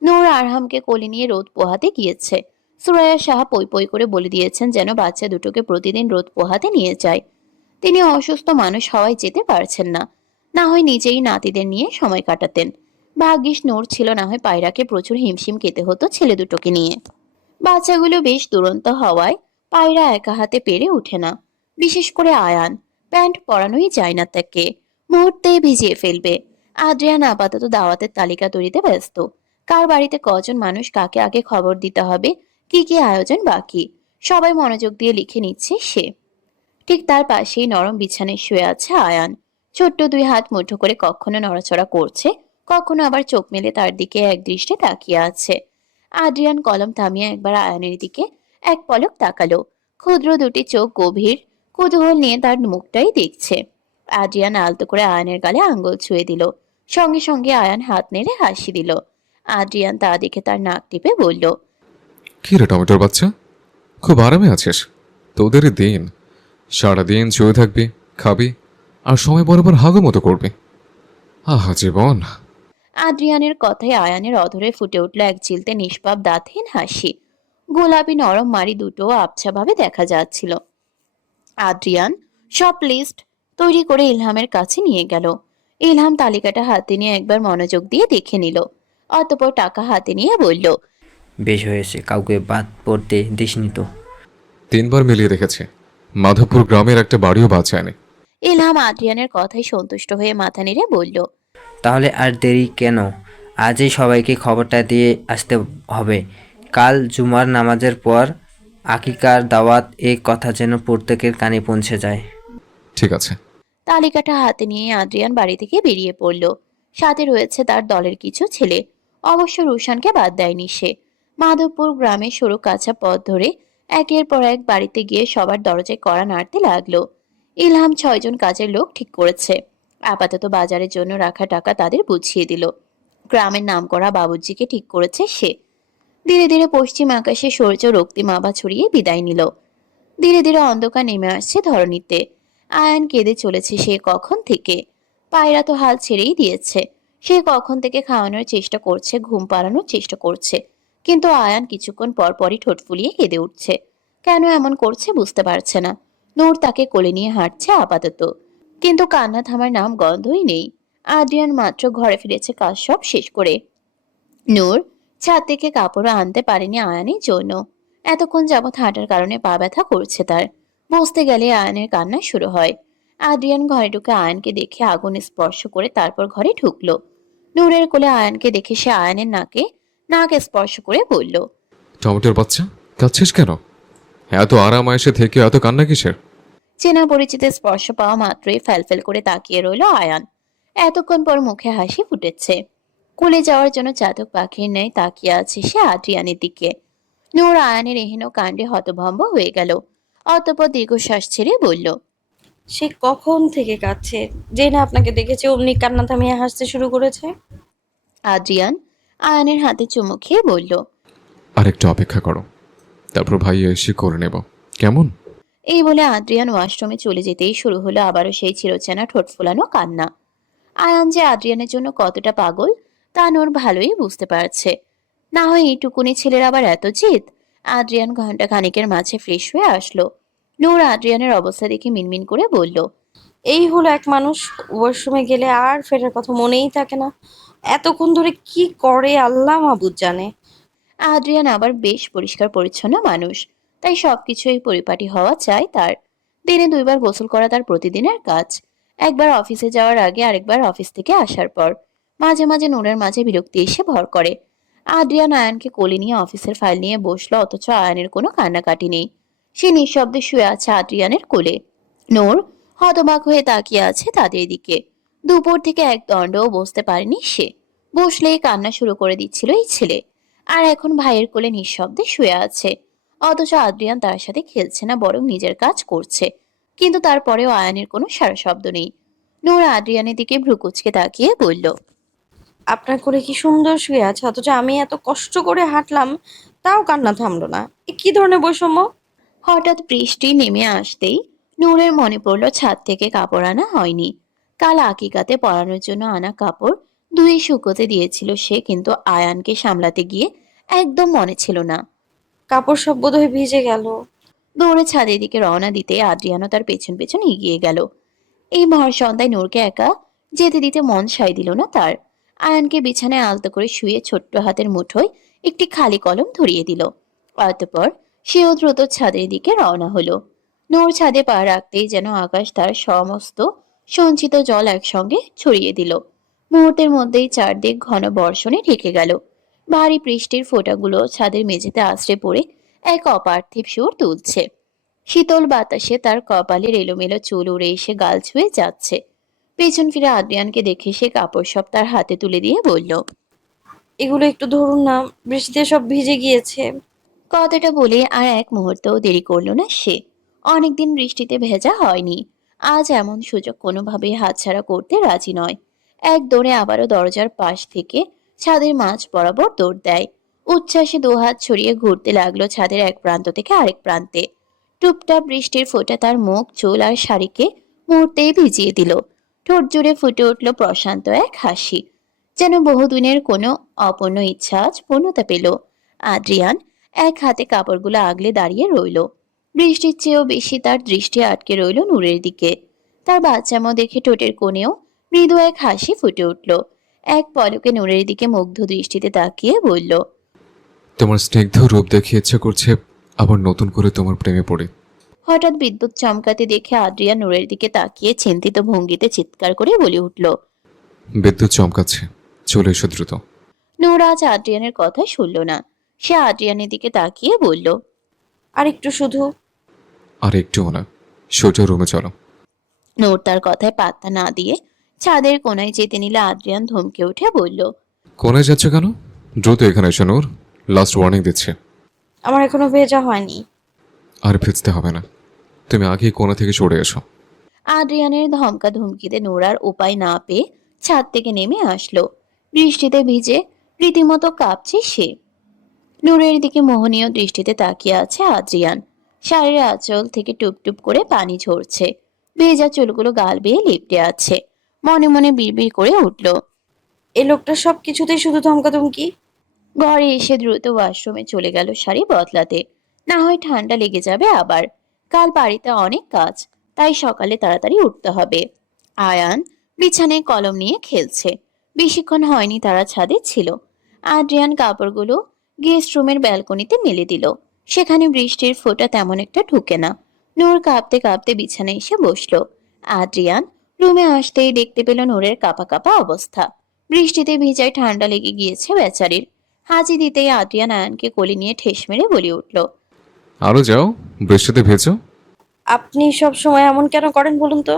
নূর আরহামকে কোলে নিয়ে রোদ পোহাতে গিয়েছে। সুরাইয়া সাহা পই পই করে বলে দিয়েছেন যেন বাচ্চা দুটোকে প্রতিদিন রোদ পোহাতে নিয়ে যায়। তিনি অসুস্থ মানুষ হওয়ায় যেতে পারছেন না, না হয় নিজেই নাতিদের নিয়ে সময় কাটাতেন। ভাগ্যিস নূর ছিল, না হয় পায়রাকে প্রচুর হিমশিম খেতে হতো ছেলে দুটোকে নিয়ে। বাচ্চাগুলো বেশ দুরন্ত হওয়ায় পায়রা একা হাতে পেরে ওঠে না। বিশেষ করে আয়ান, প্যান্ট পরানোই যায় না তাকে, মুহূর্তেই ভিজিয়ে ফেলবে। আদ্রিয়ান আপাতত দাওয়াতের তালিকা তৈরিতে ব্যস্ত। কার বাড়িতে কজন মানুষ, কাকে আগে খবর দিতে হবে, কি কি আয়োজন বাকি, সবাই মনোযোগ দিয়ে লিখে নিচ্ছে সে। ঠিক তার পাশেই নরম বিছানায় শুয়ে আছে আয়ান। ছোট্ট দুই হাত মুঠো করে কখনো নড়াচড়া করছে, কখনো আবার চোখ মেলে তার দিকে এক দৃষ্টে তাকিয়ে আছে। আদ্রিয়ান কলম থামিয়ে একবার আয়ানের দিকে এক পলক তাকালো। ক্ষুদ্র দুটি চোখ গভীর কৌতূহল নিয়ে তার মুখটাই দেখছে। আদ্রিয়ান আলতো করে আয়ানের গালে আঙ্গুল ছুঁয়ে দিল। সঙ্গে সঙ্গে আয়ান হাত নেড়ে হাসি দিল। আদ্রিয়ান তা দেখে তার নাক টিপে বলল। কি রে টমেটোর বাচ্চা, খুব আরামে আছিস? তোদের দিন সারাদিন শুয়ে থাকবি, খাবি, আর সময় বরাবর হাগু মতো করবি। আহা জীবন। আদ্রিয়ানের কথায় আয়ানের অধরে ফুটে উঠল এক চিলতে নিষ্পাপ দাঁতহীন হাসি। গোলাপি নরম মাড়ি দুটো আবছাভাবে দেখা যাচ্ছিল। আদ্রিয়ান সব লিস্ট তৈরি করে ইলহামের কাছে নিয়ে গেল। ইলহাম তালিকাটা হাতে নিয়ে একবার মনোযোগ দিয়ে দেখে নিল। অতঃপর টাকা হাতে নিয়ে বলল। বেশ হয়েছে, কাউকে বাদ পড়তে দিসনি তো। 3বার মিলিয়ে দেখেছে, মাধবপুর গ্রামের একটা বাড়িও বাদ যায়নি। ইলহাম আদ্রিয়ানের কথায় সন্তুষ্ট হয়ে মাথা নেড়ে বলল। তাহলে আর দেরি কেন? আজই সবাইকে খবরটা দিয়ে আসতে হবে। কাল জুমার নামাজের পর আকিকার দাওয়াত, এই কথা যেন প্রত্যেকের কানে পৌঁছে যায়। ঠিক আছে। তালিকাটা হাতে নিয়ে আদ্রিয়ান বাড়ি থেকে বেরিয়ে পড়ল। সাথে রয়েছে তার দলের কিছু ছেলে। অবশ্য রুশানকে বাদ দেয়নি সে। মাধবপুর গ্রামের সরু কাঁচা পথ ধরে একের পর এক বাড়িতে গিয়ে সবার দরজায় কড়া নাড়তে লাগলো। ইলহাম 6জন কাজের লোক ঠিক করেছে। আপাতত বাজারের জন্য রাখা টাকা তাদের বুঝিয়ে দিল। গ্রামের নামকরা বাবুর্চিকে ঠিক করেছে সে। ধীরে ধীরে পশ্চিম আকাশে সূর্য রক্তিম আভা ছড়িয়ে বিদায় নিল। ধীরে ধীরে অন্ধকার নেমে আসছে ধরণীতে। আয়ান কেঁদে চলেছে সে কখন থেকে। পায়রা তো হাল ছেড়েই দিয়েছে। সে কখন থেকে খাওয়ানোর চেষ্টা করছে, ঘুম পাড়ানোর চেষ্টা করছে, কিন্তু আয়ান কিছুক্ষণ পর পরই ঠোঁট ফুলিয়ে কেঁদে উঠছে। কেন এমন করছে বুঝতে পারছে না। নূর তাকে কোলে নিয়ে হাঁটছে আপাতত, কিন্তু কান্না থামার নাম গন্ধই নেই। আদ্রিয়ান মাত্র ঘরে ফিরেছে কাজ সব শেষ করে। নূর ছাদ থেকে কাপড়ও আনতে পারেনি আয়ানের জন্য। এতক্ষণ যাবৎ হাঁটার কারণে পা ব্যথা করছে তার। বসতে গেলে আয়ানের কান্না শুরু হয়। আদ্রিয়ান ঘরে ঢুকে আয়ানকে দেখে আগুন স্পর্শ করে তারপর ঘরে ঢুকলো। নূরের কোলে আয়ানকে দেখে সে আয়ানের নাক স্পর্শ করে বলল। টমেটোর বাচ্চা, কাঁদছিস কেন? এত আরাম আয়েসে থেকে এত কান্না কিসের? চেনা পরিচিতের স্পর্শ পাওয়া মাত্রই ফ্যালফেল করে তাকিয়ে রইল আয়ান। এতক্ষণ পর মুখে হাসি ফুটেছে। কোলে যাওয়ার জন্য চাতক পাখির ন্যায় তাকিয়ে আছে সে আদ্রিয়ানের দিকে। নূর আয়ানের এহেন কাণ্ডে হতভম্ব হয়ে গেল। অতঃপর দীর্ঘশ্বাস ছেড়ে বলল, সে কখন থেকে কাঁদছে, যে না আপনাকে দেখেছে অমনি কান্না থামিয়ে হাসতে শুরু করেছে। আদ্রিয়ান আয়ানের হাতে চুমু খেয়ে বলল, আরেকটু অপেক্ষা করো, তারপর ভাইয়া এসে করে নেব, কেমন? এই বলে আদ্রিয়ান ওয়াশরুমে চলে যেতেই শুরু হলো আবারও সেই চিরচেনা ঠোঁট ফোলানো কান্না। আয়ান যে আদ্রিয়ানের জন্য কতটা পাগল তা নূর ভালোই বুঝতে পারছে। না হয় এইটুকুনি ছেলের আবার এত জিদ। আদ্রিয়ান ঘন্টা খানিকের মাঝে ফ্রেশ হয়ে আসলো। নূর আদ্রিয়ানের অবস্থা দেখে মিনমিন করে বলল, এই হলো এক মানুষ, ওয়াশরুমে গেলে আর ফেরার কথা মনেই থাকে না। এতক্ষণ ধরে কি করে আল্লাহ মাবুদ জানে। আদ্রিয়ান আবার বেশ পরিষ্কার পরিচ্ছন্ন মানুষ, তাই সবকিছুই পরিপাটি হওয়া চাই তার। দিনে 2 বার গোসল করা তার প্রতিদিনের কাজ। একবার অফিসে যাওয়ার আগে, আরেকবার অফিস থেকে আসার পর। মাঝে মাঝে নূরের মাঝে বিরক্তি এসে ভর করে। আদ্রিয়ান আয়ানকে কোলে নিয়ে অফিসের ফাইল নিয়ে বসলো, অথচ আয়ানের কোনো কান্নাকাটি নেই। সে নিঃশব্দে শুয়ে আছে আদ্রিয়ানের কোলে। নূর হতবাক হয়ে তাকিয়ে আছে তাদের দিকে। দুপুর থেকে এক দণ্ডও বসতে পারেনি সে। বসলেই কান্না শুরু করে দিচ্ছিল এই ছেলে। আর এখন ভাইয়ের কোলে নিঃশব্দে শুয়ে আছে। অথচ আদ্রিয়ান তার সাথে খেলছে না, বরং নিজের কাজ করছে। কিন্তু তারপরেও আয়ানের কোনো সারা শব্দ নেই। নূর আদ্রিয়ানের দিকে ভ্রুকুচকে তাকিয়ে বলল, আপনার করে কি সুন্দর শুয়ে আছে, অথচ আমি এত কষ্ট করে হাঁটলাম তাও কান্না থামলো না। এ কি ধরনের বৈষম্য। হঠাৎ বৃষ্টি নেমে আসতেই নূরের মনে পড়ল ছাদ থেকে কাপড় আনা হয়নি। কাল আকিকাতে পরানোর জন্য আনা কাপড় ধুয়ে শুকোতে দিয়েছিল সে, কিন্তু আয়ানকে সামলাতে গিয়ে একদম মনে ছিল না। কাপড় সব বোধহয় ভিজে গেল। দৌড়ে ছাদের দিকে রওনা দিতে আদ্রিয়ানও তার পেছন পেছন এগিয়ে গেল। এই ভর সন্ধ্যায় নূরকে একা যেতে দিতে মন সায় দিল না তার। আয়ানকে বিছানায় আলতো করে শুয়ে ছোট্ট হাতের মুঠোয় একটি খালি কলম ধরিয়ে দিল। অতঃপর সেও দ্রুত ছাদের দিকে রওনা হলো। নূর ছাদে পা রাখতেই যেন আকাশ তার সমস্ত সঞ্চিত জল একসঙ্গে ছড়িয়ে দিল। মুহূর্তের মধ্যেই চারদিক ঘন বর্ষণে ঢেকে গেল। ভারী বৃষ্টির ফোঁটাগুলো ছাদের মেঝেতে আছড়ে পড়ে এক অপার্থিব সুর তুলছে। শীতল বাতাসে তার কপালের এলোমেলো চুল উড়ে এসে গাল ছুঁয়ে যাচ্ছে। পেছন ফিরে আদ্রিয়ানকে দেখে সে কাপড় সব তার হাতে তুলে দিয়ে বলল, এগুলো একটু ধরুন না, বৃষ্টিতে সব ভিজে গিয়েছে। কথাটা বলে আর এক মুহূর্তও দেরি করলো না সে। অনেকদিন বৃষ্টিতে ভেজা হয়নি। আজ এমন সুযোগ কোনোভাবেই হাতছাড়া করতে রাজি নয়। এক দৌড়ে আবারও দরজার পাশ থেকে ছাদের মাঝ বরাবর দৌড় দেয়। উচ্ছ্বাসে দুহাত ছড়িয়ে ঘুরতে লাগলো ছাদের এক প্রান্ত থেকে আরেক প্রান্তে। টুপটাপ বৃষ্টির ফোঁটা তার মুখ, চুল আর শাড়িকে মুহূর্তেই ভিজিয়ে দিল। ঠোঁট জুড়ে ফুটে উঠল প্রশান্ত এক হাসি। যেন বহুদিনের কোনো অপূর্ণ ইচ্ছা আজ পূর্ণতা পেল। আদ্রিয়ান এক হাতে কাপড়গুলো আগলে দাঁড়িয়ে রইল। বৃষ্টির চেয়েও বেশি তার দৃষ্টি আটকে রইল নূরের দিকে। তার বাচ্চামো দেখে ঠোঁটের কোণেও মৃদু এক হাসি ফুটে উঠল। এক পলকে নূরের দিকে মুগ্ধ দৃষ্টিতে তাকিয়ে বলল, তোমার স্নিগ্ধ রূপ দেখে ইচ্ছা করছে আবার নতুন করে তোমার প্রেমে পড়ে। হঠাৎ বিদ্যুৎ চমকাতে দেখে আদ্রিয়া নূরের দিকে তাকিয়ে চিন্তিত ভঙ্গিতে চিৎকার করে বলে উঠল। বিদ্যুৎ চমকাচ্ছে, চলে এসো দ্রুত। নূর আজ আদ্রিয়ানের কথা শুনল না। সে আদ্রিয়ানের দিকে তাকিয়ে বলল, আর একটু শুধু। আর একটুও না, সোজা রুমে চলো। নূর তার কথায় পাত্তা না দিয়ে ছাদের কোনায় যেতে নিলে আদ্রিয়ান ধমকে উঠে বলল, কোনায় যাচ্ছ কেন? দ্রুত এখানে এসো নূর, লাস্ট ওয়ার্নিং দিচ্ছে। আমার এখনো ভেজা হয়নি। আর ভিজতে হবে না, তুমি আগেই কোনা থেকে সরে এসো। আদ্রিয়ানের ধমকা ধমকিতে নূর আর উপায় না পেয়ে ছাদ থেকে নেমে আসলো। বৃষ্টিতে ভিজে রীতিমতো কাঁপছে সে। নূরের দিকে মোহনীয় দৃষ্টিতে তাকিয়ে আছে আদ্রিয়ান। শাড়ির আঁচল থেকে টুপটুপ করে পানি ঝরছে। ভেজা চুলগুলো গাল বেয়ে লিপটে আছে। মনে মনে বিড়বিড় করে উঠল। এই লোকটা সব কিছুতেই শুধু ধমকাধমকি। ঘরে এসে দ্রুত ওয়াশরুমে চলে গেল শাড়ি বদলাতে। না হয় ঠান্ডা লেগে যাবে আবার। কাল বাড়িতে অনেক কাজ, তাই সকালে তাড়াতাড়ি উঠতে হবে। আয়ান বিছানায় কলম নিয়ে খেলছে। বেশিক্ষণ হয়নি তারা ছাদে ছিল। আদ্রিয়ান কাপড়গুলো গেস্ট রুমের ব্যালকনিতে মেলে দিল। সেখানে বৃষ্টির ফোঁটা তেমন একটা ঢুকে না। নূর কাঁপতে কাঁপতে বিছানায় এসে বসলো। আদ্রিয়ান রুমে আসতেই দেখতে পেল নূরের কাঁপা কাঁপা অবস্থা। বৃষ্টিতে ভিজায় ঠান্ডা লেগে গিয়েছে বেচারির। হাঁচি দিতেই আদ্রিয়ান আয়ানকে কোলে নিয়ে ঠেস মেরে বলে উঠল, আরো যাও, বৃষ্টিতে ভেজো। আপনি সব সময় এমন কেন করেন বলুন তো।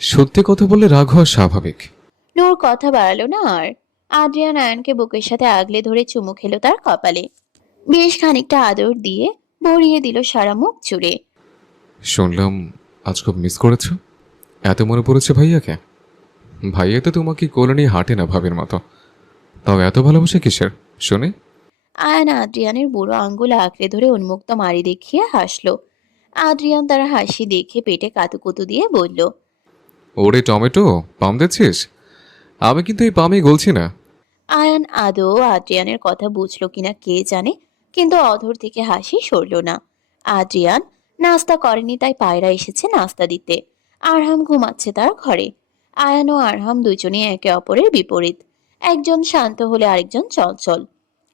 সত্যি কথা বললে রাগ হওয়া স্বাভাবিক। নূর কথা বাড়ালো না আর। আদ্রিয়ান আয়ানকে বুকের সাথে আগলে ধরে চুমু খেলো তার কপালে। বেশ খানিকটা আদর দিয়ে ভরিয়ে দিল সারা মুখ জুড়ে। শুনলাম আজ খুব মিস করেছো। এত মনে পড়েছে ভাইয়াকে? ভাইয়া তো তোমাকে কোলে নিয়ে হাঁটে না ভাবের মতো, তাও এত ভালোবাসা কিসের শুনে? আয়ান আদ্রিয়ানের বুড়ো আঙ্গুল আঁকড়ে ধরে উন্মুক্ত মারি দেখিয়ে হাসলো। আদ্রিয়ান তার হাসি দেখে পেটে কাতুকুতু দিয়ে বলল, ওরে টমেটো, পাম দিচ্ছিস? আমি কিন্তু এই পামই গলছি না। আয়ান আদৌ আদ্রিয়ানের কথা বুঝলো কিনা কে জানে, কিন্তু অধর থেকে হাসি সরল না। আদ্রিয়ান নাস্তা করেনি, তাই পায়রা এসেছে নাস্তা দিতে। আরহাম ঘুমাচ্ছে তার ঘরে। আয়ান ও আরহাম দুজনেই একে অপরের বিপরীত। একজন শান্ত হলে আরেকজন চঞ্চল।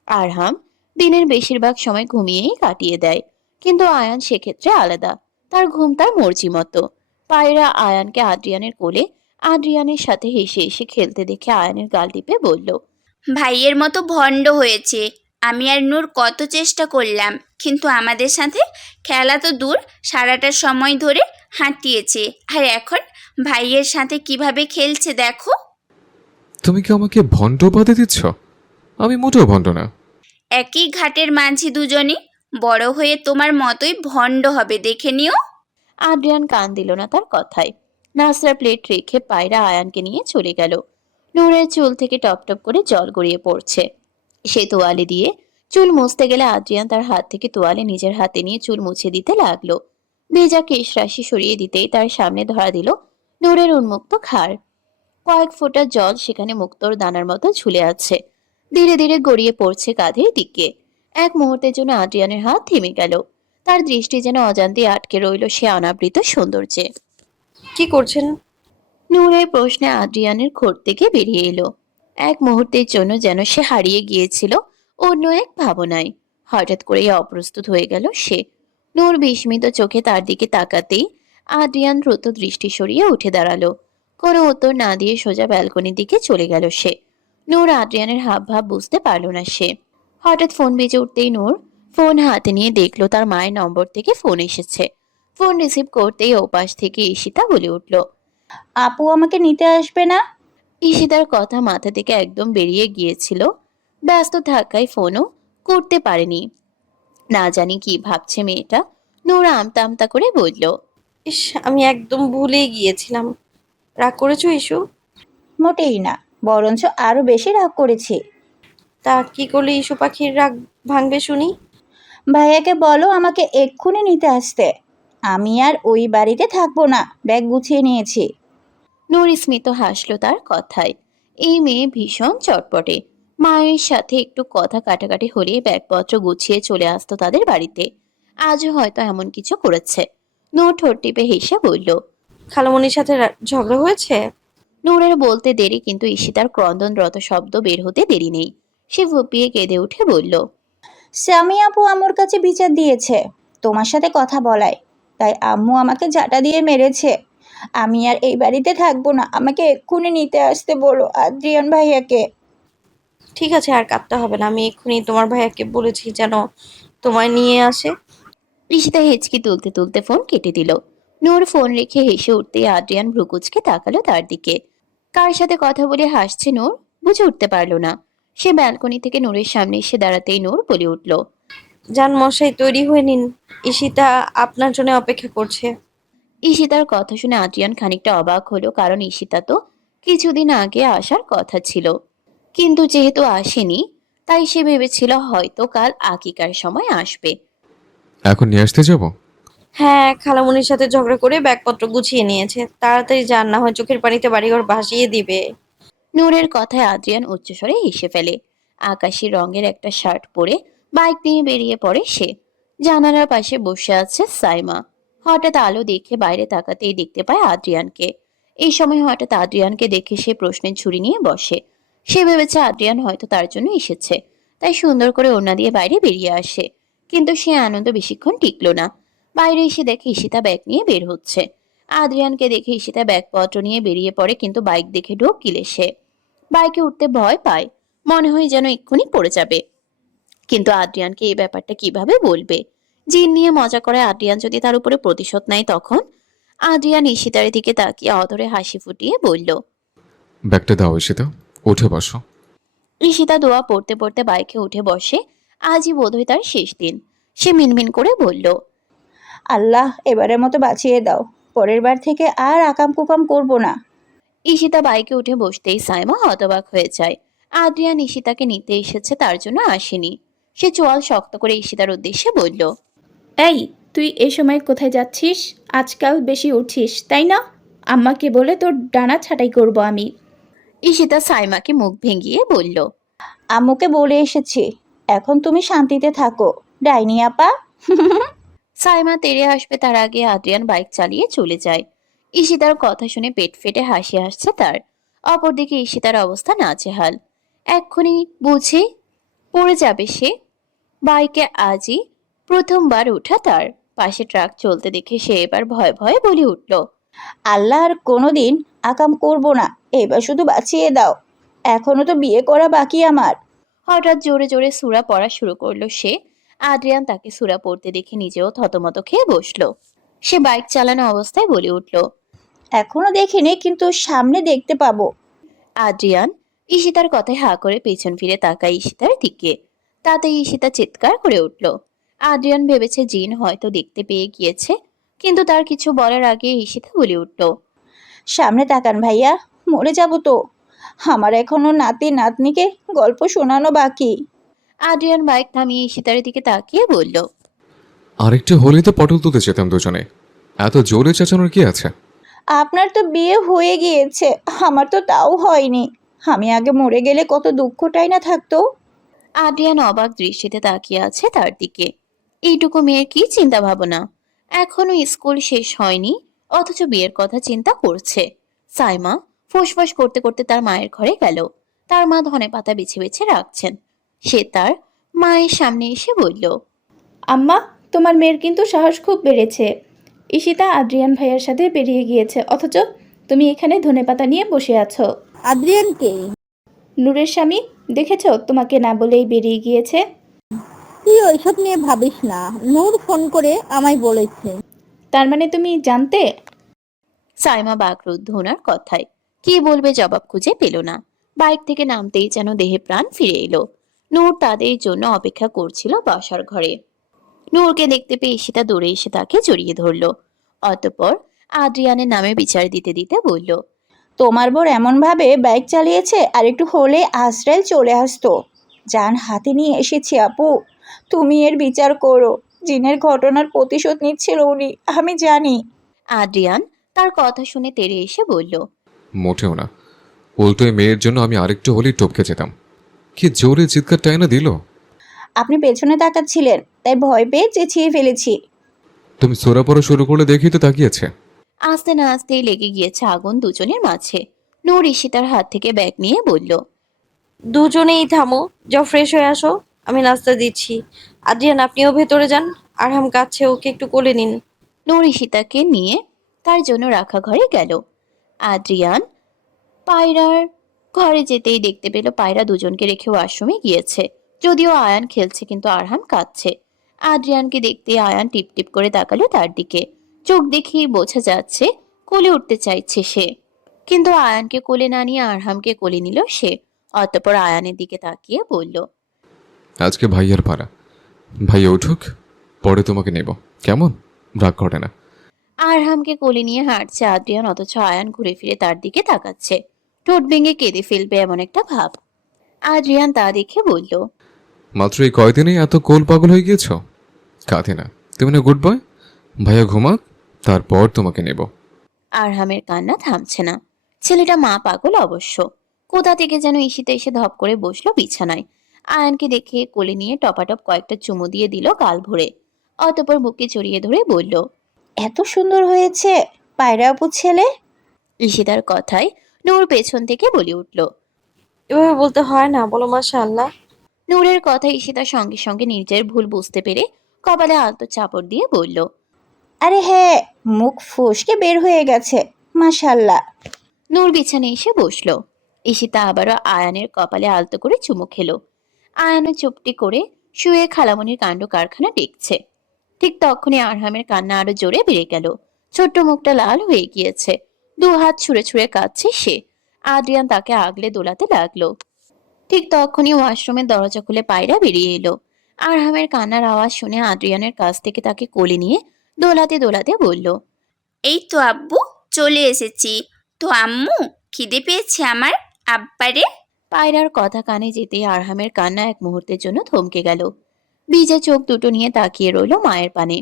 আরহাম দিনের বেশিরভাগ সময় ঘুমিয়েই কাটিয়ে দেয়, কিন্তু আয়ান সেক্ষেত্রে আলাদা। তার ঘুম তার মর্জি মতো। পায়রা আয়ানকে আদ্রিয়ানের কোলে আদ্রিয়ানের সাথে হেসে হেসে খেলতে দেখে আয়ানের গাল টিপে বলল, ভাইয়ের মতো ভণ্ড হয়েছে। আমি আর নূর কত চেষ্টা করলাম, কিন্তু আমাদের সাথে খেলা তো দূর, সারাটা সময় ধরে হাঁটিয়েছে। আর এখন ভাইয়ের সাথে কিভাবে খেলছে দেখো। তুমি কি আমাকে ভণ্ড বাদে দিচ্ছ? আমি মোটেও ভণ্ড না। একই ঘাটের মাঝি দুজনে, বড় হয়ে তোমার মতোই ভণ্ড হবে, দেখে নিও। আদ্রিয়ান কান দিল না তার কথায়। নাস্তার প্লেট রেখে পায়রা আয়ানকে নিয়ে চলে গেল। নূরের চুল থেকে টপ টপ করে জল গড়িয়ে পড়ছে। সে তোয়ালে দিয়ে চুল মুছতে গেলে আদ্রিয়ান তার হাত থেকে তোয়ালে নিজের হাতে নিয়ে চুল মুছে দিতে লাগলো। ভেজা কেশ রাশি সরিয়ে দিতেই তার সামনে ধরা দিল নূরের উন্মুক্ত ঘাড়। কয়েক ফোঁটা জল সেখানে মুক্তোর দানার মতো ঝুলে আছে, ধীরে ধীরে গড়িয়ে পড়ছে কাঁধের দিকে। এক মুহূর্তের জন্য আদ্রিয়ানের হাত থেমে গেল। তার দৃষ্টি যেন অজান্তে আটকে রইল সে অনাবৃত সৌন্দর্যে। কি করছেন? নূরের প্রশ্নে আদ্রিয়ানের খোঁট থেকে বেরিয়ে এলো। এক মুহূর্তের জন্য যেন সে হারিয়ে গিয়েছিল অন্য এক ভাবনায়। হঠাৎ করেই অপ্রস্তুত হয়ে গেল সে। নূর বিস্মিত চোখে তার দিকে তাকাতেই আদ্রিয়ান দ্রুত দৃষ্টি সরিয়ে উঠে দাঁড়ালো। কোনো উত্তর না দিয়ে সোজা ব্যালকনির দিকে চলে গেল সে। নূর আদ্রিয়ানের হাব ভাব বুঝতে পারল না সে। হঠাৎ ফোন বেজে উঠতেই নূর ফোন হাতে নিয়ে দেখলো তার মায়ের নম্বর থেকে ফোন এসেছে। ফোন রিসিভ করতেই ওপাশ থেকে ঈশিতা বলে উঠল, আপু আমাকে নিতে আসবে না? ঈশিতার কথা মাথা থেকে একদম বেরিয়ে গিয়েছিল। ব্যস্ত থাকায় ফোনও করতে পারেনি। না জানি কি ভাবছে মেয়েটা। নূর আমতা আমতা করে বলল, ইস, আমি একদম ভুলেই গিয়েছিলাম। রাগ করেছো ইস্যু? মোটেই না, বরঞ্চ আরো বেশি রাগ করেছি। তা কি করলে ইস্যু পাখির রাগ ভাঙবে শুনি? ভাইয়াকে বলো আমাকে এক্ষুনি নিতে আসতে। আমি আর ওই বাড়িতে থাকবো না, ব্যাগ গুছিয়ে নিয়েছি। নূর স্মিত হাসলো তার কথায়। এই মেয়ে ভীষণ চটপটে। মায়ের সাথে একটু কথা কাটাকাটি হলে ব্যাগপত্র গুছিয়ে চলে আসতো তাদের বাড়িতে। আজও হয়তো এমন কিছু করেছে। নূর ঠোঁট টিপে হেসে বলল, খালামণির সাথে ঝগড়া হয়েছে? নূরের বলতে দেরি, কিন্তু ঈশিতার ক্রন্দনরত শব্দ বের হতে দেরি নেই। সে ফুপিয়ে কেঁদে উঠে বলল, স্বামী আপু আম্মুর কাছে বিচার দিয়েছে তোমার সাথে কথা বলায়, তাই আম্মু আমাকে ঝাঁটা দিয়ে মেরেছে। আমি আর এই বাড়িতে থাকবো না, আমাকে এক্ষুনি নিতে আসতে বলো আদ্রিয়ান ভাইয়াকে। ঠিক আছে, আর কাঁদতে হবে না। আমি এক্ষুনি তোমার ভাইয়াকে বলেছি যেন তোমায় নিয়ে আসে। ঈশিতা হেঁচকি তুলতে তুলতে ফোন কেটে দিল। নূর ফোন রেখে হেসে উঠতেই আদ্রিয়ান ভ্রুকুচকে তাকালো তার দিকে। কার সাথে কথা বলে হাসছে নূর বুঝে উঠতে পারলো না। সে ব্যালকনি থেকে নূরের সামনে এসে দাঁড়াতেই নূর বলে উঠল, যান মশাই, তৈরি হয়ে নিন, ঈশিতা আপনার জন্য অপেক্ষা করছে। ঈশিতার কথা শুনে আদ্রিয়ান খানিকটা অবাক হলো, কারণ ঈশিতা তো কিছুদিন আগে আসার কথা ছিল। কিন্তু যেহেতু আসেনি, তাই সে ভেবেছিল হয়তো কাল আকিকার সময় আসবে। এখন নিয়ে আসতে যাব? হ্যাঁ, খালামণির সাথে ঝগড়া করে ব্যাগপত্র গুছিয়ে নিয়েছে। তাড়াতাড়ি যান, না হয় চোখের পানিতে বাড়িঘর ভাসিয়ে দিবে। নূরের কথায় আদ্রিয়ান উচ্চস্বরে হেসে ফেলে। আকাশি রঙের একটা শার্ট পরে বাইক নিয়ে বেরিয়ে পড়ে সে। জানালার পাশে বসে আছে সাইমা। হঠাৎ আলো দেখে বাইরে তাকাতেই দেখতে পায় আদ্রিয়ানকে। এই সময় হঠাৎ আদ্রিয়ানকে দেখে সে প্রশ্নের ঝুড়ি নিয়ে বসে। সে ভেবেছে আদ্রিয়ান হয়তো তার জন্য এসেছে, তাই সুন্দর করে ওড়না দিয়ে বাইরে বেরিয়ে আসে। কিন্তু সে আনন্দ বেশিক্ষণ টিকলো না। বাইরে এসে দেখে ঈশিতা ব্যাগ নিয়ে বের হচ্ছে। আদ্রিয়ানকে দেখে ঈশিতা ব্যাগপত্র নিয়ে বেরিয়ে পড়ে, কিন্তু বাইক দেখে ঢোক গিলে সে। বাইকে উঠতে ভয় পায়, মনে হয় যেন এক্ষুনি পড়ে যাবে। কিন্তু আদ্রিয়ানকে এই ব্যাপারটা কিভাবে বলবে? জিন নিয়ে মজা করে আদ্রিয়ান যদি তার উপরে প্রতিশোধ নেয় তখন? আদ্রিয়ান ঈশিতার দিকে তাকিয়ে অধরে হাসি ফুটিয়ে বলল, ব্যাগটা দাও ঈশিতা, উঠে বসো। ঈশিতা দোয়া পড়তে পড়তে বাইকে উঠে বসে। আজই বোধহয় তার শেষ দিন। সে মিনমিন করে বলল, আল্লাহ এবারের মতো বাঁচিয়ে দাও, পরের বার থেকে আর আকাম কুকাম করবো না। ঈশিতা বাইকে উঠে বসতেই সাইমা হতবাক হয়ে যায়। আদ্রিয়ান ঈশিতাকে নিতে এসেছে, তার জন্য আসেনি। সে চোয়াল শক্ত করে ঈশিতার উদ্দেশ্যে বলল, এই, তুই এ সময় কোথায় যাচ্ছিস? আজকাল বেশি উঠছিস তাই না? আম্মাকে বলে তোর ডানা ছাঁটাই করব আমি। ঈশিতা সাইমাকে মুখ ভেঙিয়ে বলল, আম্মুকে বলে এসেছি, এখন তুমি শান্তিতে থাকো ডাইনি আপা। সাইমা তেড়ে আসবে তার আগে আদ্রিয়ান বাইক চালিয়ে চলে যায়। ঈশিতার কথা শুনে পেট ফেটে হাসি আসছে তার। অপরদিকে ঈশিতার অবস্থা নাজেহাল। এক্ষুনি বুঝে পড়ে যাবে সে। বাইকে আজই প্রথমবার উঠা তার। পাশে ট্রাক চলতে দেখে সে এবার ভয়ে ভয়ে বলে উঠল, আল্লাহ আর কোনোদিন আকাম করবো না, এবার শুধু বাঁচিয়ে দাও, এখনো তো বিয়ে করা বাকি আমার। হঠাৎ জোরে জোরে সূরা পড়া শুরু করলো সে। আদ্রিয়ান তাকে সূরা পড়তে দেখে নিজেও থতমত খেয়ে বসলো। সে বাইক চালানো অবস্থায় বলে উঠল, এখনো দেখিনি, কিন্তু সামনে দেখতে পাবো। আদ্রিয়ান ঈশিতার কথায় হা করে পেছন ফিরে তাকায় ঈশিতার দিকে। তাতে ঈশিতা চিৎকার করে উঠল। আদ্রিয়ান ভেবেছে জিন হয়তো দেখতে পেয়ে গিয়েছে, কিন্তু তার কিছু বলার আগে ঈশিতা বলে উঠল, সামনে তাকান ভাইয়া, মরে যাব তো, আমার এখনো নাতি নাতনিকে গল্প শোনানো বাকি। আদ্রিয়ান বাইক থামিয়ে ঈশিতার দিকে তাকিয়ে বলল, আরেকটা হলেই তো পটল তুলতে যেতাম দুজনে। এত জোরে চেঁচানোর কি আছে? আপনার তো বিয়ে হয়ে গিয়েছে, আমার তো তাও হয়নি। আমি আগে মরে গেলে কত দুঃখটাই না থাকতো। আদ্রিয়ান অবাক দৃষ্টিতে তাকিয়ে আছে তার দিকে। এইটুকু মেয়ের কি চিন্তা ভাবনা! এখনো স্কুল শেষ হয়নি, অথচ বিয়ের কথা চিন্তা করছে। সাইমা ফোঁসফাঁস করতে করতে তার মায়ের ঘরে গেল। তার মা ধনেপাতা বেছে বেছে রাখছেন। সে তার মায়ের সামনে এসে বলল, আম্মা, তোমার মেয়ের কিন্তু সাহস খুব বেড়েছে। ঈশিতা আদ্রিয়ান ভাইয়ার সাথে বেরিয়ে গিয়েছে, অথচ তুমি এখানে ধনেপাতা নিয়ে বসে আছো। আদ্রিয়ানকে? নূরের স্বামী, দেখেছো, তোমাকে না বলেই বেরিয়ে গিয়েছে। তুই ওইসব নিয়ে ভাবিস না, নূর ফোন করে আমায় বলেছে। তার মানে তুমি জানতে? সাইমা বাকরুদ্ধ ওনার কথায়। কি বলবে জবাব খুঁজে পেল না। বাইক থেকে নামতেই যেন দেহে প্রাণ ফিরে এলো। নূর তাদের জন্য অপেক্ষা করছিল বাসার ঘরে। নূরকে দেখতে পেয়ে ঈশিতা দৌড়ে এসে তাকে জড়িয়ে ধরলো। অতঃপর আদ্রিয়ানের নামে বিচার দিতে দিতে বলল, তোমার বোর এমন ভাবে বাইক চালিয়েছে, আর একটু হলে আশ্রয় চলে আসতো। জান হাতে নিয়ে এসেছি আপু, তুমি এর বিচার করো। জিনের ঘটনার প্রতিশোধ নিচ্ছিল উনি, আমি জানি। আদ্রিয়ান তার কথা শুনে তেড়ে এসে বলল, মোটেও না। উল্টো এই মেয়ের জন্য আমি আরেকটু হলেই টপকে যেতাম। কি জোরে চিৎকারটাই না দিল! আপনি পেছনে তাকাচ্ছিলেন, তাই ভয় পেয়ে চেঁচিয়ে ফেলেছি। তুমি সোরা পড়া শুরু করলে দেখি তো তাকিয়েছে। আস্তে না আস্তেই লেগে গিয়েছে আগুন দুজনের মাঝে। নূর ঈশিতার হাত থেকে ব্যাগ নিয়ে বলল, দুজনেই থামো, যাও ফ্রেশ হয়ে আসো, আমি নাস্তা দিচ্ছি। আদ্রিয়ান, আপনিও ভেতরে যান। আরহাম কাছে, ওকে একটু কোলে নিন। নূর ঈশিতাকে নিয়ে তার জন্য রাখা ঘরে গেল। আদ্রিয়ান পায়রার ঘরে যেতেই দেখতে পেল পায়রা দুজনকে রেখে ওয়াশরুমে গিয়েছে। যদিও আয়ান খেলছে, কিন্তু আরহাম কাঁদছে। আদ্রিয়ানকে দেখতে আয়ান টিপ টিপ করে তাকালো তার দিকে। চোখ দেখেই বোঝা যাচ্ছে কোলে উঠতে চাইছে সে, কিন্তু আয়ানকে কোলে না নিয়ে আরহামকে কোলে নিল সে। অতঃপর আয়ানের দিকে তাকিয়ে বলল, আজকে ভাইয়ার পাড়া। ভাইয়া উঠুক, পরে তোমাকে নেব, কেমন? রাগ করে না। আরহামকে কোলে নিয়ে হাঁটছে আদ্রিয়ান, অথচ আয়ান ঘুরে ফিরে তার দিকে তাকাচ্ছে। ঠোঁট ভেঙে কেঁদে ফেলবে এমন একটা ভাব। আদ্রিয়ান তা দেখে বলল, মাত্র এই কয়দিনেই এত কোল পাগল হয়ে গিয়েছ? কাঁদে না, তুমি না গুড বয়। ভাইয়া ঘুমাক, তারপর তোমাকে নেব। আরহামের কান্না থামছে না। ছেলেটা মা পাগল অবশ্য। কোথা থেকে যেন ঈশিতা এসে ধপ করে বসলো বিছানায়। আয়ানকে দেখে কোলে নিয়ে টপাটপ কয়েকটা চুমু দিয়ে দিল গাল ভরে। অতঃপর বুকে জড়িয়ে ধরে বলল, এত সুন্দর হয়েছে পায়রা আপু ছেলে। ঈশিতার কথায় নূর পেছন থেকে বলে উঠল। এভাবে বলতে হয় না, বলো মাশাআল্লাহ। নূরের কথা ঈশিতার সঙ্গে সঙ্গে নিজের ভুল বুঝতে পেরে কপালে আলতো চাপড় দিয়ে বলল, আরে হ্যাঁ, মুখ ফসকে বের হয়ে গেছে, মাশাল্লাহ। নূর বিছানায় এসে বসলো। ঈশিতা আবারও আয়ানের কপালে আলতো করে চুমু খেলো। আয়ানও চুপটি করে শুয়ে খালামণির কাণ্ড কারখানা দেখছে। ঠিক তখনই আরহামের কান্না আরো জোরে বেড়ে গেল। ছোট্ট মুখটা লাল হয়ে গিয়েছে। দু হাত ছুঁড়ে ছুঁড়ে কাঁদছে সে। আদ্রিয়ান তাকে আগলে দোলাতে লাগলো। ঠিক তখনই ওয়াশরুমের দরজা খুলে পায়রা বেরিয়ে এলো। আরহামের কান্নার আওয়াজ শুনে আদ্রিয়ানের কাছ থেকে তাকে কোলে নিয়ে দোলাতে দোলাতে বলল, এই তো আব্বু, চলে এসেছি। তো আম্মু, খিদে পেয়েছে আমার, আব্বারে। পায়রার কথা কানে যেতেই আরহামের কান্না এক মুহূর্তের জন্য থমকে গেল। ভিজে চোখ দুটো নিয়ে তাকিয়ে রইল মায়ের পানে।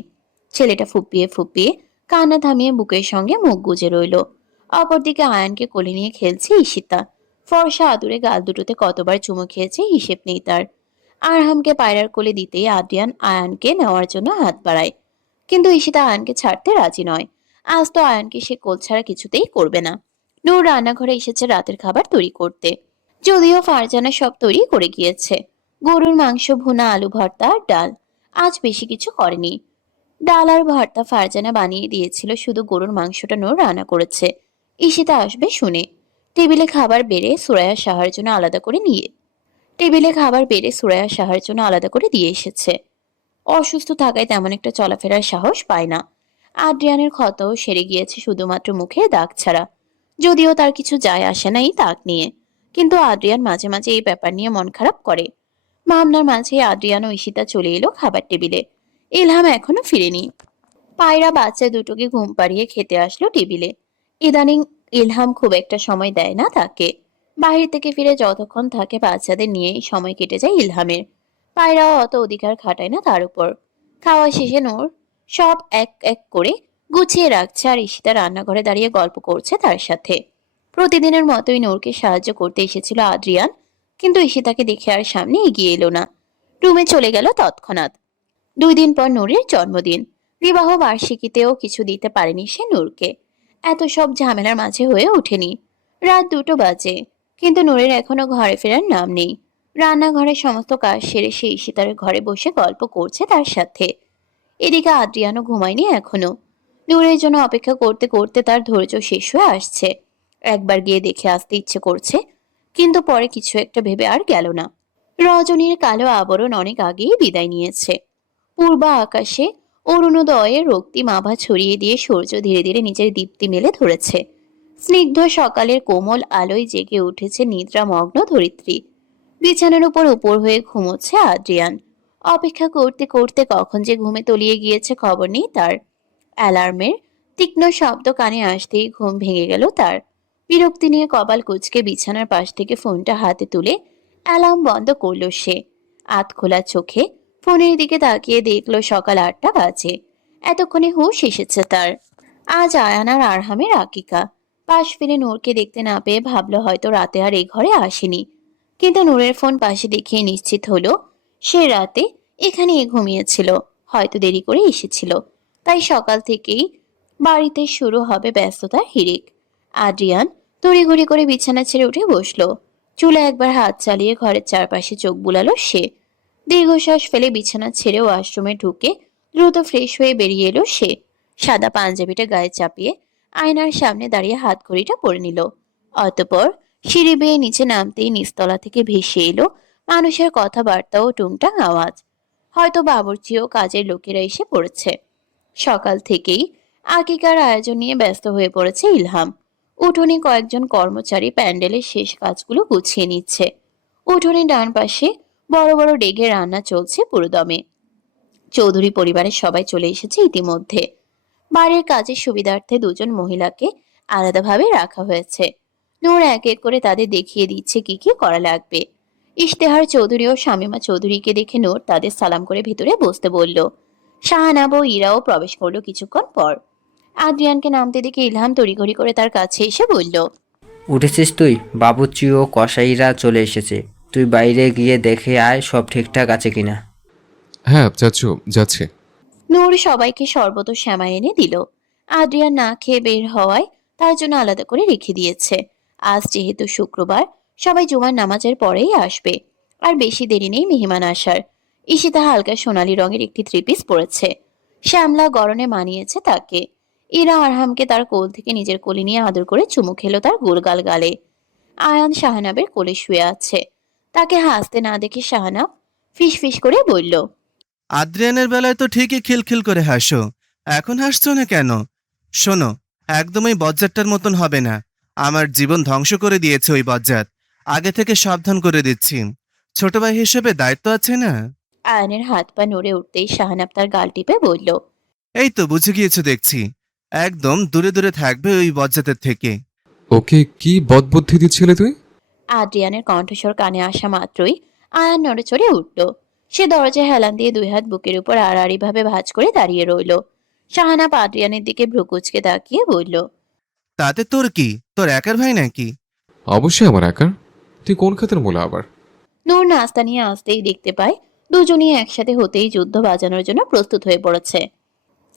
ছেলেটা ফুপিয়ে ফুপিয়ে কান্না থামিয়ে বুকের সঙ্গে মুখ গুজে রইল। অপরদিকে আয়ানকে কোলে নিয়ে খেলছে ঈশিতা। ফর্সা আদুরে গাল দুটোতে কতবার চুমু খেয়েছে হিসেব নেই তার। আরহামকে পায়রার কোলে দিতেই আদ্রিয়ান আয়ানকে নেওয়ার জন্য হাত বাড়ায়, কিন্তু ঈশিতা আয়ানকে ছাড়তে রাজি নয়। আজ তো আয়ানকে সে কোল ছাড়া কিছুতেই করবে না। নূর রান্নাঘরে এসেছে রাতের খাবার তৈরি করতে। যদিও ফারজানা সব তৈরি করে গিয়েছে, গরুর মাংস, ভুনা, আলু ভর্তা আর ডাল। আজ বেশি কিছু করেনি। ডাল আর ভর্তা ফারজানা বানিয়ে দিয়েছিল, শুধু গরুর মাংসটা নূর রান্না করেছে। ঈশিতা আসবে শুনে টেবিলে খাবার বেড়ে সুরাইয়া সাহার জন্য আলাদা করে দিয়ে এসেছে। অসুস্থ থাকায় তেমন একটা চলাফেরার সাহস পায় না। আদ্রিয়ানের ক্ষতও সেরে গিয়েছে শুধুমাত্র মুখে দাগ ছাড়া, যদিও তার কিছু যায় আসে না এই দাগ নিয়ে। কিন্তু আদ্রিয়ান মাঝে মাঝে এই ব্যাপার নিয়ে মন খারাপ করে। ভাবনার মাঝে আদ্রিয়ান ও ঈশিতা চলে এলো খাবার টেবিলে। ইলহাম এখনো ফিরেনি। পায়রা বাচ্চা দুটোকে ঘুম পাড়িয়ে খেতে আসলো টেবিলে। ইদানিং ইলহাম খুব একটা সময় দেয় না তাকে। বাইরে থেকে ফিরে যতক্ষণ থাকে বাচ্চাদের নিয়েই সময় কেটে যায় ইলহামের। পায়রাও অত অধিকার খাটায় না তার উপর। খাওয়া শেষে নূর সব এক এক করে গুছিয়ে রাখছে, আর ঈশিতা রান্নাঘরে দাঁড়িয়ে গল্প করছে তার সাথে। প্রতিদিনের মতোই নূরকে সাহায্য করতে এসেছিল আদ্রিয়ান, কিন্তু ঈশিতাকে দেখে আর সামনে এগিয়ে এলো না। রুমে চলে গেল তৎক্ষণাৎ। 2 দিন পর নূরের জন্মদিন। বিবাহ বার্ষিকীতেও কিছু দিতে পারেনি সে নূরকে। এত সব ঝামেলার মাঝে হয়ে ওঠেনি। রাত 2টো বাজে, কিন্তু নূরের এখনো ঘরে ফেরার নাম নেই। রান্নাঘরের সমস্ত কাজ সেরে সে ঈশিতার ঘরে বসে গল্প করছে তার সাথে। এদিকে আদ্রিয়ানও ঘুমায়নি এখনো। নূরের জন্য অপেক্ষা করতে করতে তার ধৈর্য শেষ হয়ে আসছে। একবার গিয়ে দেখে আসতে ইচ্ছে করছে, কিন্তু পরে কিছু একটা ভেবে আর গেল না। রজনীর কালো আবরণ অনেক আগেই বিদায় নিয়েছে। পূর্ব আকাশে অরুণোদয়ের রক্তিম আভা ছড়িয়ে দিয়ে সূর্য ধীরে ধীরে নিজের দীপ্তি মেলে ধরেছে। স্নিগ্ধ সকালের কোমল আলোয় জেগে উঠেছে নিদ্রামগ্ন ধরিত্রী। বিছানার উপর উপর হয়ে ঘুমোচ্ছে আদ্রিয়ান। অপেক্ষা করতে করতে কখন যে ঘুমে তলিয়ে গিয়েছে খবর নেই তার। অ্যালার্মের তীক্ষ্ণ শব্দ কানে আসতেই ঘুম ভেঙে গেল তার। বিরক্তি নিয়ে কপাল কুঁচকে বিছানার পাশ থেকে ফোনটা হাতে তুলে অ্যালার্ম বন্ধ করলো সে। আধ খোলা চোখে ফোনের দিকে তাকিয়ে দেখলো সকাল 8টা বাজে। এতক্ষণে হুঁশ এসেছে তার। আজ আয়ান আর আরহামের আকিকা। পাশ ফিরে নূরকে দেখতে না পেয়ে ভাবলো হয়তো রাতে আর এই ঘরে আসেনি, কিন্তু নূরের ফোন পাশে দেখিয়ে নিশ্চিত হলো সে রাতে এখানে ঘুমিয়েছিল, হয়তো দেরি করে এসেছিল। তাই সকাল থেকেই বাড়িতে শুরু হবে ব্যস্ততার হিড়িক। আদ্রিয়ান তড়িঘড়ি করে বিছানা ছেড়ে উঠে বসলো। চুলে একবার হাত চালিয়ে ঘরের চারপাশে চোখ বুলালো সে। দীর্ঘশ্বাস ফেলে বিছানা ছেড়ে ওয়াশরুমে ঢুকে দ্রুত ফ্রেশ হয়ে বেরিয়ে এলো সে। সাদা পাঞ্জাবিটা গায়ে চাপিয়ে আয়নার সামনে দাঁড়িয়ে হাত ঘড়িটা পরে নিল। অতঃপর সিঁড়ি বেয়ে নিচে নামতেই নিচতলা থেকে ভেসে এলো মানুষের কথাবার্তা ও টুংটাং আওয়াজ। হয়তো বাবুর্চি ও কাজের লোকেরা এসে পড়েছে। সকাল থেকেই আকিকার আয়োজন নিয়ে ব্যস্ত হয়ে পড়েছে ইলহাম। উঠোনে কয়েকজন কর্মচারী প্যান্ডেলের শেষ কাজগুলো গুছিয়ে নিচ্ছে। উঠোনে ডান পাশে বড় বড় ডেগে রান্না চলছে পুরোদমে। চৌধুরী পরিবারের সবাই চলে এসেছে ইতিমধ্যে। বাড়ির কাজের সুবিধার্থে 2জন মহিলাকে আলাদাভাবে রাখা হয়েছে। নূর এক এক করে তাদের দেখিয়ে দিচ্ছে কি কি করা লাগবে। ইশতেহার চৌধুরী ও শামীমা চৌধুরীকে দেখে নূর তাদের সালাম করে ভিতরে বসতে বলল। শাহানাব ও ইরাও প্রবেশ করলো কিছুক্ষণ পর। আদ্রিয়ানকে নামতে দেখে ইলহাম তড়িঘড়ি করে তার কাছে এসে বলল, উঠেছিস তুই? বাবুর্চি ও কসাইরা চলে এসেছে। তুই বাইরে গিয়ে দেখে আয় সব ঠিকঠাক আছে কিনা। হ্যাঁ চাচু, যাচ্ছে। নূর সবাইকে শরবত ও সেমাই এনে দিল। আদ্রিয়ান না খেয়ে বের হওয়ায় তার জন্য আলাদা করে রেখে দিয়েছে। আজ যেহেতু শুক্রবার, সবাই জুমার নামাজের পরেই আসবে, আর বেশি দেরি নেই মেহমান আসার। ঈশিতা হালকা সোনালী রঙের একটি 3 পিস পরেছে। শ্যামলা গরনে মানিয়েছে তাকে। ইরা আরহামকে তার কোল থেকে নিজের কোলে নিয়ে আদর করে চুমু খেলো তার গোলগাল গালে। আয়ান শাহানাবের কোলে শুয়ে আছে। তাকে হাসতে না দেখে শাহানাব ফিস ফিস করে বলল, আদ্রিয়ানের বেলায় তো ঠিকই খিলখিল করে হাসো, এখন হাসছো না কেন? শোনো, একদমই বজ্জাতটার মতন হবে না। আমার জীবন ধ্বংস করে দিয়েছে ওই বজ্জাত। আগে থেকে সাবধান করে দিচ্ছি। ছোট ভাই হিসেবে দায়িত্ব আছে না? আয়ানের হাত পা নড়ে উঠতেই শাহানাব তার গাল টিপে বলল, এই তো বুঝে গিয়েছো দেখছি। একদম দূরে দূরে থাকবে ওই বজ্জাতের থেকে। ওকে কি বদবুদ্ধি দিচ্ছিলে তুই? আদ্রিয়ানের কণ্ঠস্বর কানে আসা মাত্রই আয়ান নড়ে চড়ে উঠল। সে দরজায় হেলান দিয়ে দুই হাত বুকের উপর আড়াআড়ি ভাবে ভাঁজ করে দাঁড়িয়ে রইল। শাহানাব আদ্রিয়ানের দিকে ভ্রুকুচকে তাকিয়ে বলল, তাতে তোর কি? তোর একার ভাই নাকি? অবশ্যই আমার একার। তুই কোন খাতের মূলা আবার? নূর নাস্তা নিয়ে আসতেই দেখতে পায় দুজনই একসাথে হতেই যুদ্ধ বাজানোর জন্য প্রস্তুত হয়ে পড়েছে।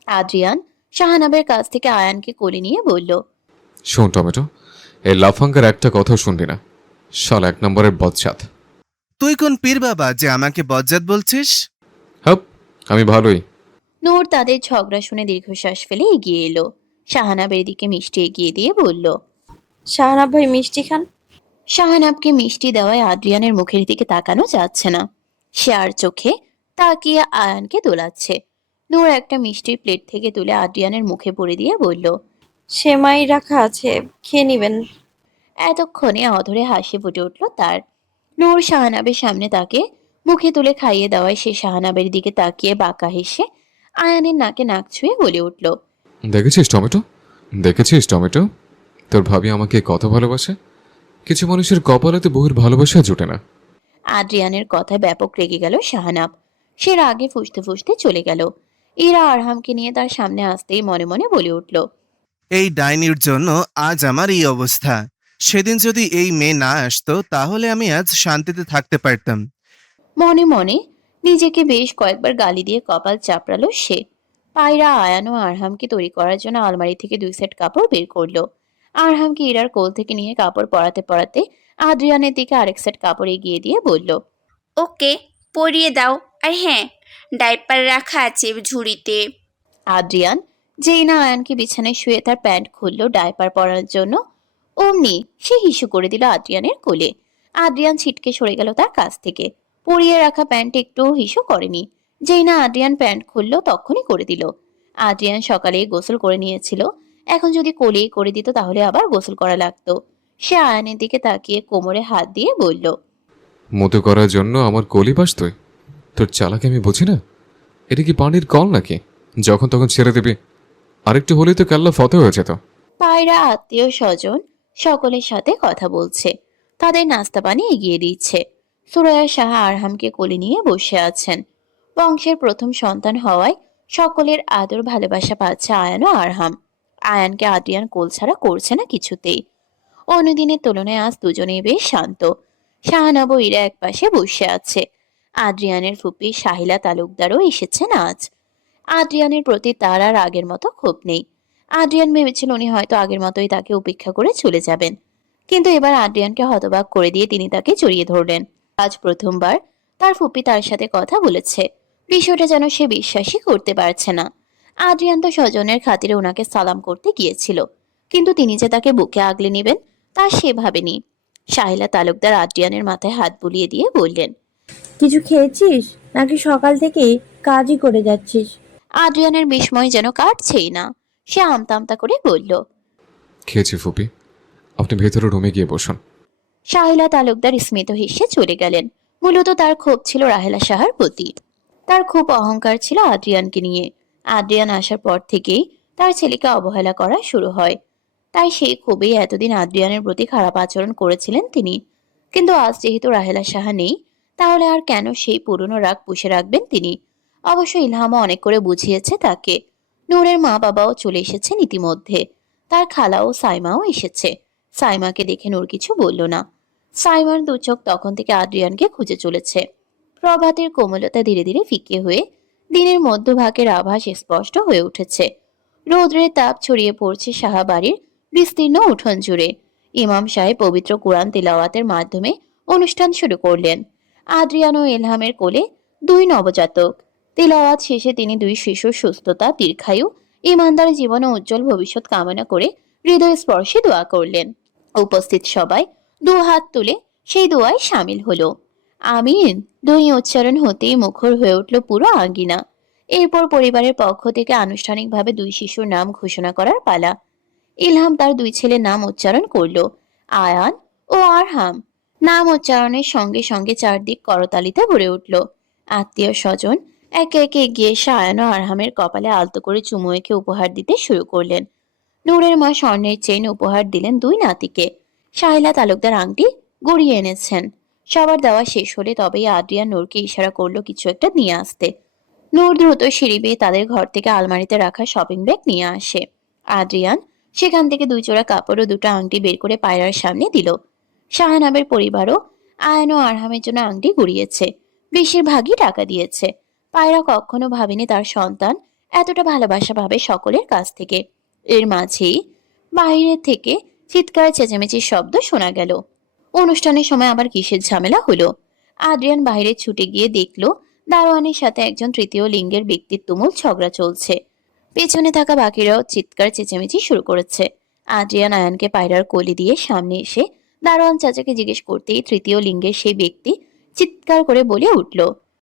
আদ্রিয়ান শাহানাবের কাছ থেকে আয়ানকে কোলে নিয়ে বলল, শোন টমেটো, এই লাফাঙ্গার একটা কথাও শুনবি না। শাল 1 নম্বরের বজ্জাত। তুই কোন পীর বাবা যে আমাকে বজ্জাত বলছিস? হাপ, আমি ভালোই। নূর তাদের ঝগড়া শুনে দীর্ঘশ্বাস ফেলে এগিয়ে এলো। শাহানাবের দিকে মিষ্টি এগিয়ে দিয়ে বলল, শাহনাব ভাই মিষ্টি খান। শাহানাবকে মিষ্টি দেওয়ায় আদ্রিয়ানের মুখের দিকে তাকানো যাচ্ছে না। সে আর চোখে তাকিয়ে আয়ানকে দোলাচ্ছে। নূর একটা মিষ্টির প্লেট থেকে তুলে আদ্রিয়ানের মুখে পড়ে দিয়ে বলল, সেমাই রাখা আছে, খেয়ে নিবেন। এতক্ষণে অধরে হাসি ফুটে উঠল তার। নূর শাহানাবের সামনে তাকে মুখে তুলে খাইয়ে দেওয়ায় সে শাহানাবের দিকে তাকিয়ে বাঁকা হেসে আয়ানের নাকে নাক ছুঁয়ে বলে উঠল, দেখেছিস টমেটো, দেখেছিস টমেটো, তোর ভাবি আমাকে কত ভালোবাসে। কিছু মানুষের কপালেতে বহুর ভালোবাসা জোটে না। আদ্রিয়ানের কথায় ব্যাপক রেগে গেল শাহানাব। সে রাগে ফুঁসতে ফুঁসতে চলে গেল। ইরা আরহামকে নিয়ে তার সামনে আসতেই মনে মনে বলে উঠল, এই ডাইনির জন্য আজ আমার এই অবস্থা। সেদিন যদি এই মেয়ে না আসতো তাহলে আমি আজ শান্তিতে থাকতে পারতাম। মনে মনে নিজেকে বেশ কয়েকবার গালি দিয়ে কপাল চাপড়ালো সে। পায়রা আয়ান ও আরহামকে তৈরি করার জন্য আলমারি থেকে 2 সেট কাপড় বের করলো। আরহামকে ইরার কোল থেকে নিয়ে কাপড় পরাতে পরাতে আদ্রিয়ানের দিকে আরেক সেট কাপড় এগিয়ে দিয়ে বলল, ওকে, পরিয়ে দাও। আর হ্যাঁ, ডাইপার রাখা আছে ঝুড়িতে। আদ্রিয়ান যেই না আয়ানকে বিছানায় শুয়ে তার প্যান্ট খুললো ডায়পার পরার জন্য, অমনি সে হিসু করে দিল আদ্রিয়ানের কোলে। আদ্রিয়ান ছিটকে সরে গেল তার কাছ থেকে। পরিয়ে রাখা প্যান্ট একটুও হিসু করেনি। যেই না আদ্রিয়ান প্যান্ট খুললো তখনই করে দিল। আদ্রিয়ান সকালেই গোসল করে নিয়েছিল, এখন যদি কোলেই করে দিত তাহলে আবার গোসল করা লাগতো। সে আয়ানের দিকে তাকিয়ে কোমরে হাত দিয়ে বলল, মতো করার জন্য আমার কলি পাস তুই? তোর চালাকি আমি বুঝি না। এটা কি পানির কল নাকি যখন তখন ছেড়ে দিবি? আরেকটু হলেই তো কাল্লা ফতে হয়ে যেত। পায়রা আত্মীয় স্বজন সকলের সাথে কথা বলছে, তাদের নাস্তা পানি এগিয়ে দিচ্ছে। সুরায়া সাহা আরহামকে কোলে নিয়ে বসে আছেন। বংশের প্রথম সন্তান হওয়ায় সকলের আদর ভালোবাসা পাচ্ছে আয়ান ও আরহাম। আয়ানকে আদ্রিয়ান কোল ছাড়া করছে না কিছুতেই। অন্যদিনের তুলনায় আজ দুজনেই বেশ শান্ত। শাহানাব ও ইরা একপাশে বসে আছে। আদ্রিয়ানের ফুপি শাহিলা তালুকদারও এসেছেন আজ। আদ্রিয়ানের প্রতি তার আর আগের মতো ক্ষোভ নেই। আদ্রিয়ান ভেবেছিল উনি হয়তো আগের মতোই তাকে উপেক্ষা করে চলে যাবেন, কিন্তু এবার আদ্রিয়ানকে হতবাক করে দিয়ে তিনি তাকে জড়িয়ে ধরলেন। আজ প্রথমবার তার ফুপি তার সাথে কথা বলেছে। বিষয়টা যেন সে বিশ্বাসই করতে পারছে না। আদ্রিয়ান তো স্বজনের খাতিরে ওনাকে সালাম করতে গিয়েছিল, কিন্তু তিনি যে তাকে বুকে আগলে নেবেন তা সে ভাবেনি। শাহিলা তালুকদার আদ্রিয়ানের মাথায় হাত বুলিয়ে দিয়ে বললেন, কিছু খেয়েছিস নাকি সকাল থেকেই কাজই করে যাচ্ছিস? আদ্রিয়ানের বিস্ময় যেন কাটছেই না। সে আমতা আমতা করে বলল, খেয়েছি ফুপি, আপনি ভেতরে রুমে গিয়ে বসুন। শাহিলা তালুকদার স্মিত হেসে চলে গেলেন। মূলত তার ক্ষোভ ছিল রাহেলা সাহার প্রতি। তার খুব অহংকার ছিল আদ্রিয়ানকে নিয়ে। আদ্রিয়ান আসার পর থেকেই তার ছেলেকে অবহেলা করা শুরু হয়। তাই সেই ক্ষোভেই এতদিন আদ্রিয়ানের প্রতি খারাপ আচরণ করেছিলেন তিনি। কিন্তু আজ যেহেতু রাহেলা সাহা নেই, তাহলে আর কেন সেই পুরনো রাগ পুষে রাখবেন তিনি? অবশ্য ইলহামও অনেক করে বুঝিয়েছে তাকে। নূরের মা বাবাও চলে এসেছেন ইতিমধ্যে। তার খালাও সাইমাও এসেছে। সাইমাকে দেখে নূর কিছু বলল না। সাইমার দু চোখ তখন থেকে আদ্রিয়ানকে খুঁজে চলেছে। প্রভাতের কোমলতা ধীরে ধীরে ফিকে হয়ে দিনের মধ্যভাগের আভাস স্পষ্ট হয়ে উঠেছে। রৌদ্রের তাপ ছড়িয়ে পড়ছে সাহাবাড়ির বিস্তীর্ণ উঠোন জুড়ে। ইমাম সাহেব পবিত্র কুরআন তিলাওয়াতের মাধ্যমে অনুষ্ঠান শুরু করলেন। আদ্রিয়ান ও ইলহামের কোলে 2 নবজাতক। তিলাওয়াত শেষে তিনি 2 শিশুর সুস্থতা, দীর্ঘায়ু, ইমানদার জীবন ও উজ্জ্বল ভবিষ্যৎ কামনা করে হৃদয়স্পর্শী দোয়া করলেন। উপস্থিত সবাই 2 হাত তুলে সেই দোয়ায় সামিল হলো। আমিন ধ্বনি উচ্চারণ হতেই মুখর হয়ে উঠল পুরো আঙ্গিনা। এরপর পরিবারের পক্ষ থেকে আনুষ্ঠানিকভাবে 2 শিশুর নাম ঘোষণা করার পালা। ইলহাম তার 2 ছেলের নাম উচ্চারণ করলো, আয়ান ও আরহাম। নাম উচ্চারণের সঙ্গে সঙ্গে চারদিক করতালিতে ভরে উঠল। আত্মীয় স্বজন একে একে এগিয়ে এসে আয়ান ও আরহামের কপালে আলতো করে চুমু এঁকে উপহার দিতে শুরু করলেন। নূরের মা স্বর্ণের চেইন উপহার দিলেন দুই নাতিকে। শাহিলা তালুকদার আংটি গড়িয়ে এনেছেন। সবার দেওয়া শেষ হলে তবেই আদ্রিয়ান নূরকে ইশারা করলো কিছু একটা নিয়ে আসতে। নূর দ্রুত সিঁড়ি বেয়ে তাদের ঘর থেকে আলমারিতে রাখা শপিং ব্যাগ নিয়ে আসে। আদ্রিয়ান সেখান থেকে দুই জোড়া কাপড় ও দুটো আংটি বের করে পায়রার সামনে দিল। শাহানাবের পরিবারও আয়ান ও আরহামের জন্য আংটি গুড়িয়েছে। বেশিরভাগই টাকা দিয়েছে। পায়রা কখনো ভাবেনি তার সন্তান এতটা ভালোবাসা পাবে সকলের কাছ থেকে। এর মাঝেই বাইরে থেকে চিৎকার চেঁচামেচির শব্দ শোনা গেল। অনুষ্ঠানের সময় আবার কিসের ঝামেলা হলো? আদ্রিয়ান বাইরে ছুটে গিয়ে দেখলো দারোয়ানের সাথে একজন তৃতীয় লিঙ্গের ব্যক্তির তুমুল ঝগড়া চলছে। পেছনে থাকা বাকিরাও চিৎকার চেঁচামেচি শুরু করেছে। আদ্রিয়ান আয়ানকে পায়রার কোলে দিয়ে সামনে এসে দারোয়ান চাচাকে জিজ্ঞেস করতেই তৃতীয় লিঙ্গের সেই ব্যক্তি চিৎকার করে বলে উঠল,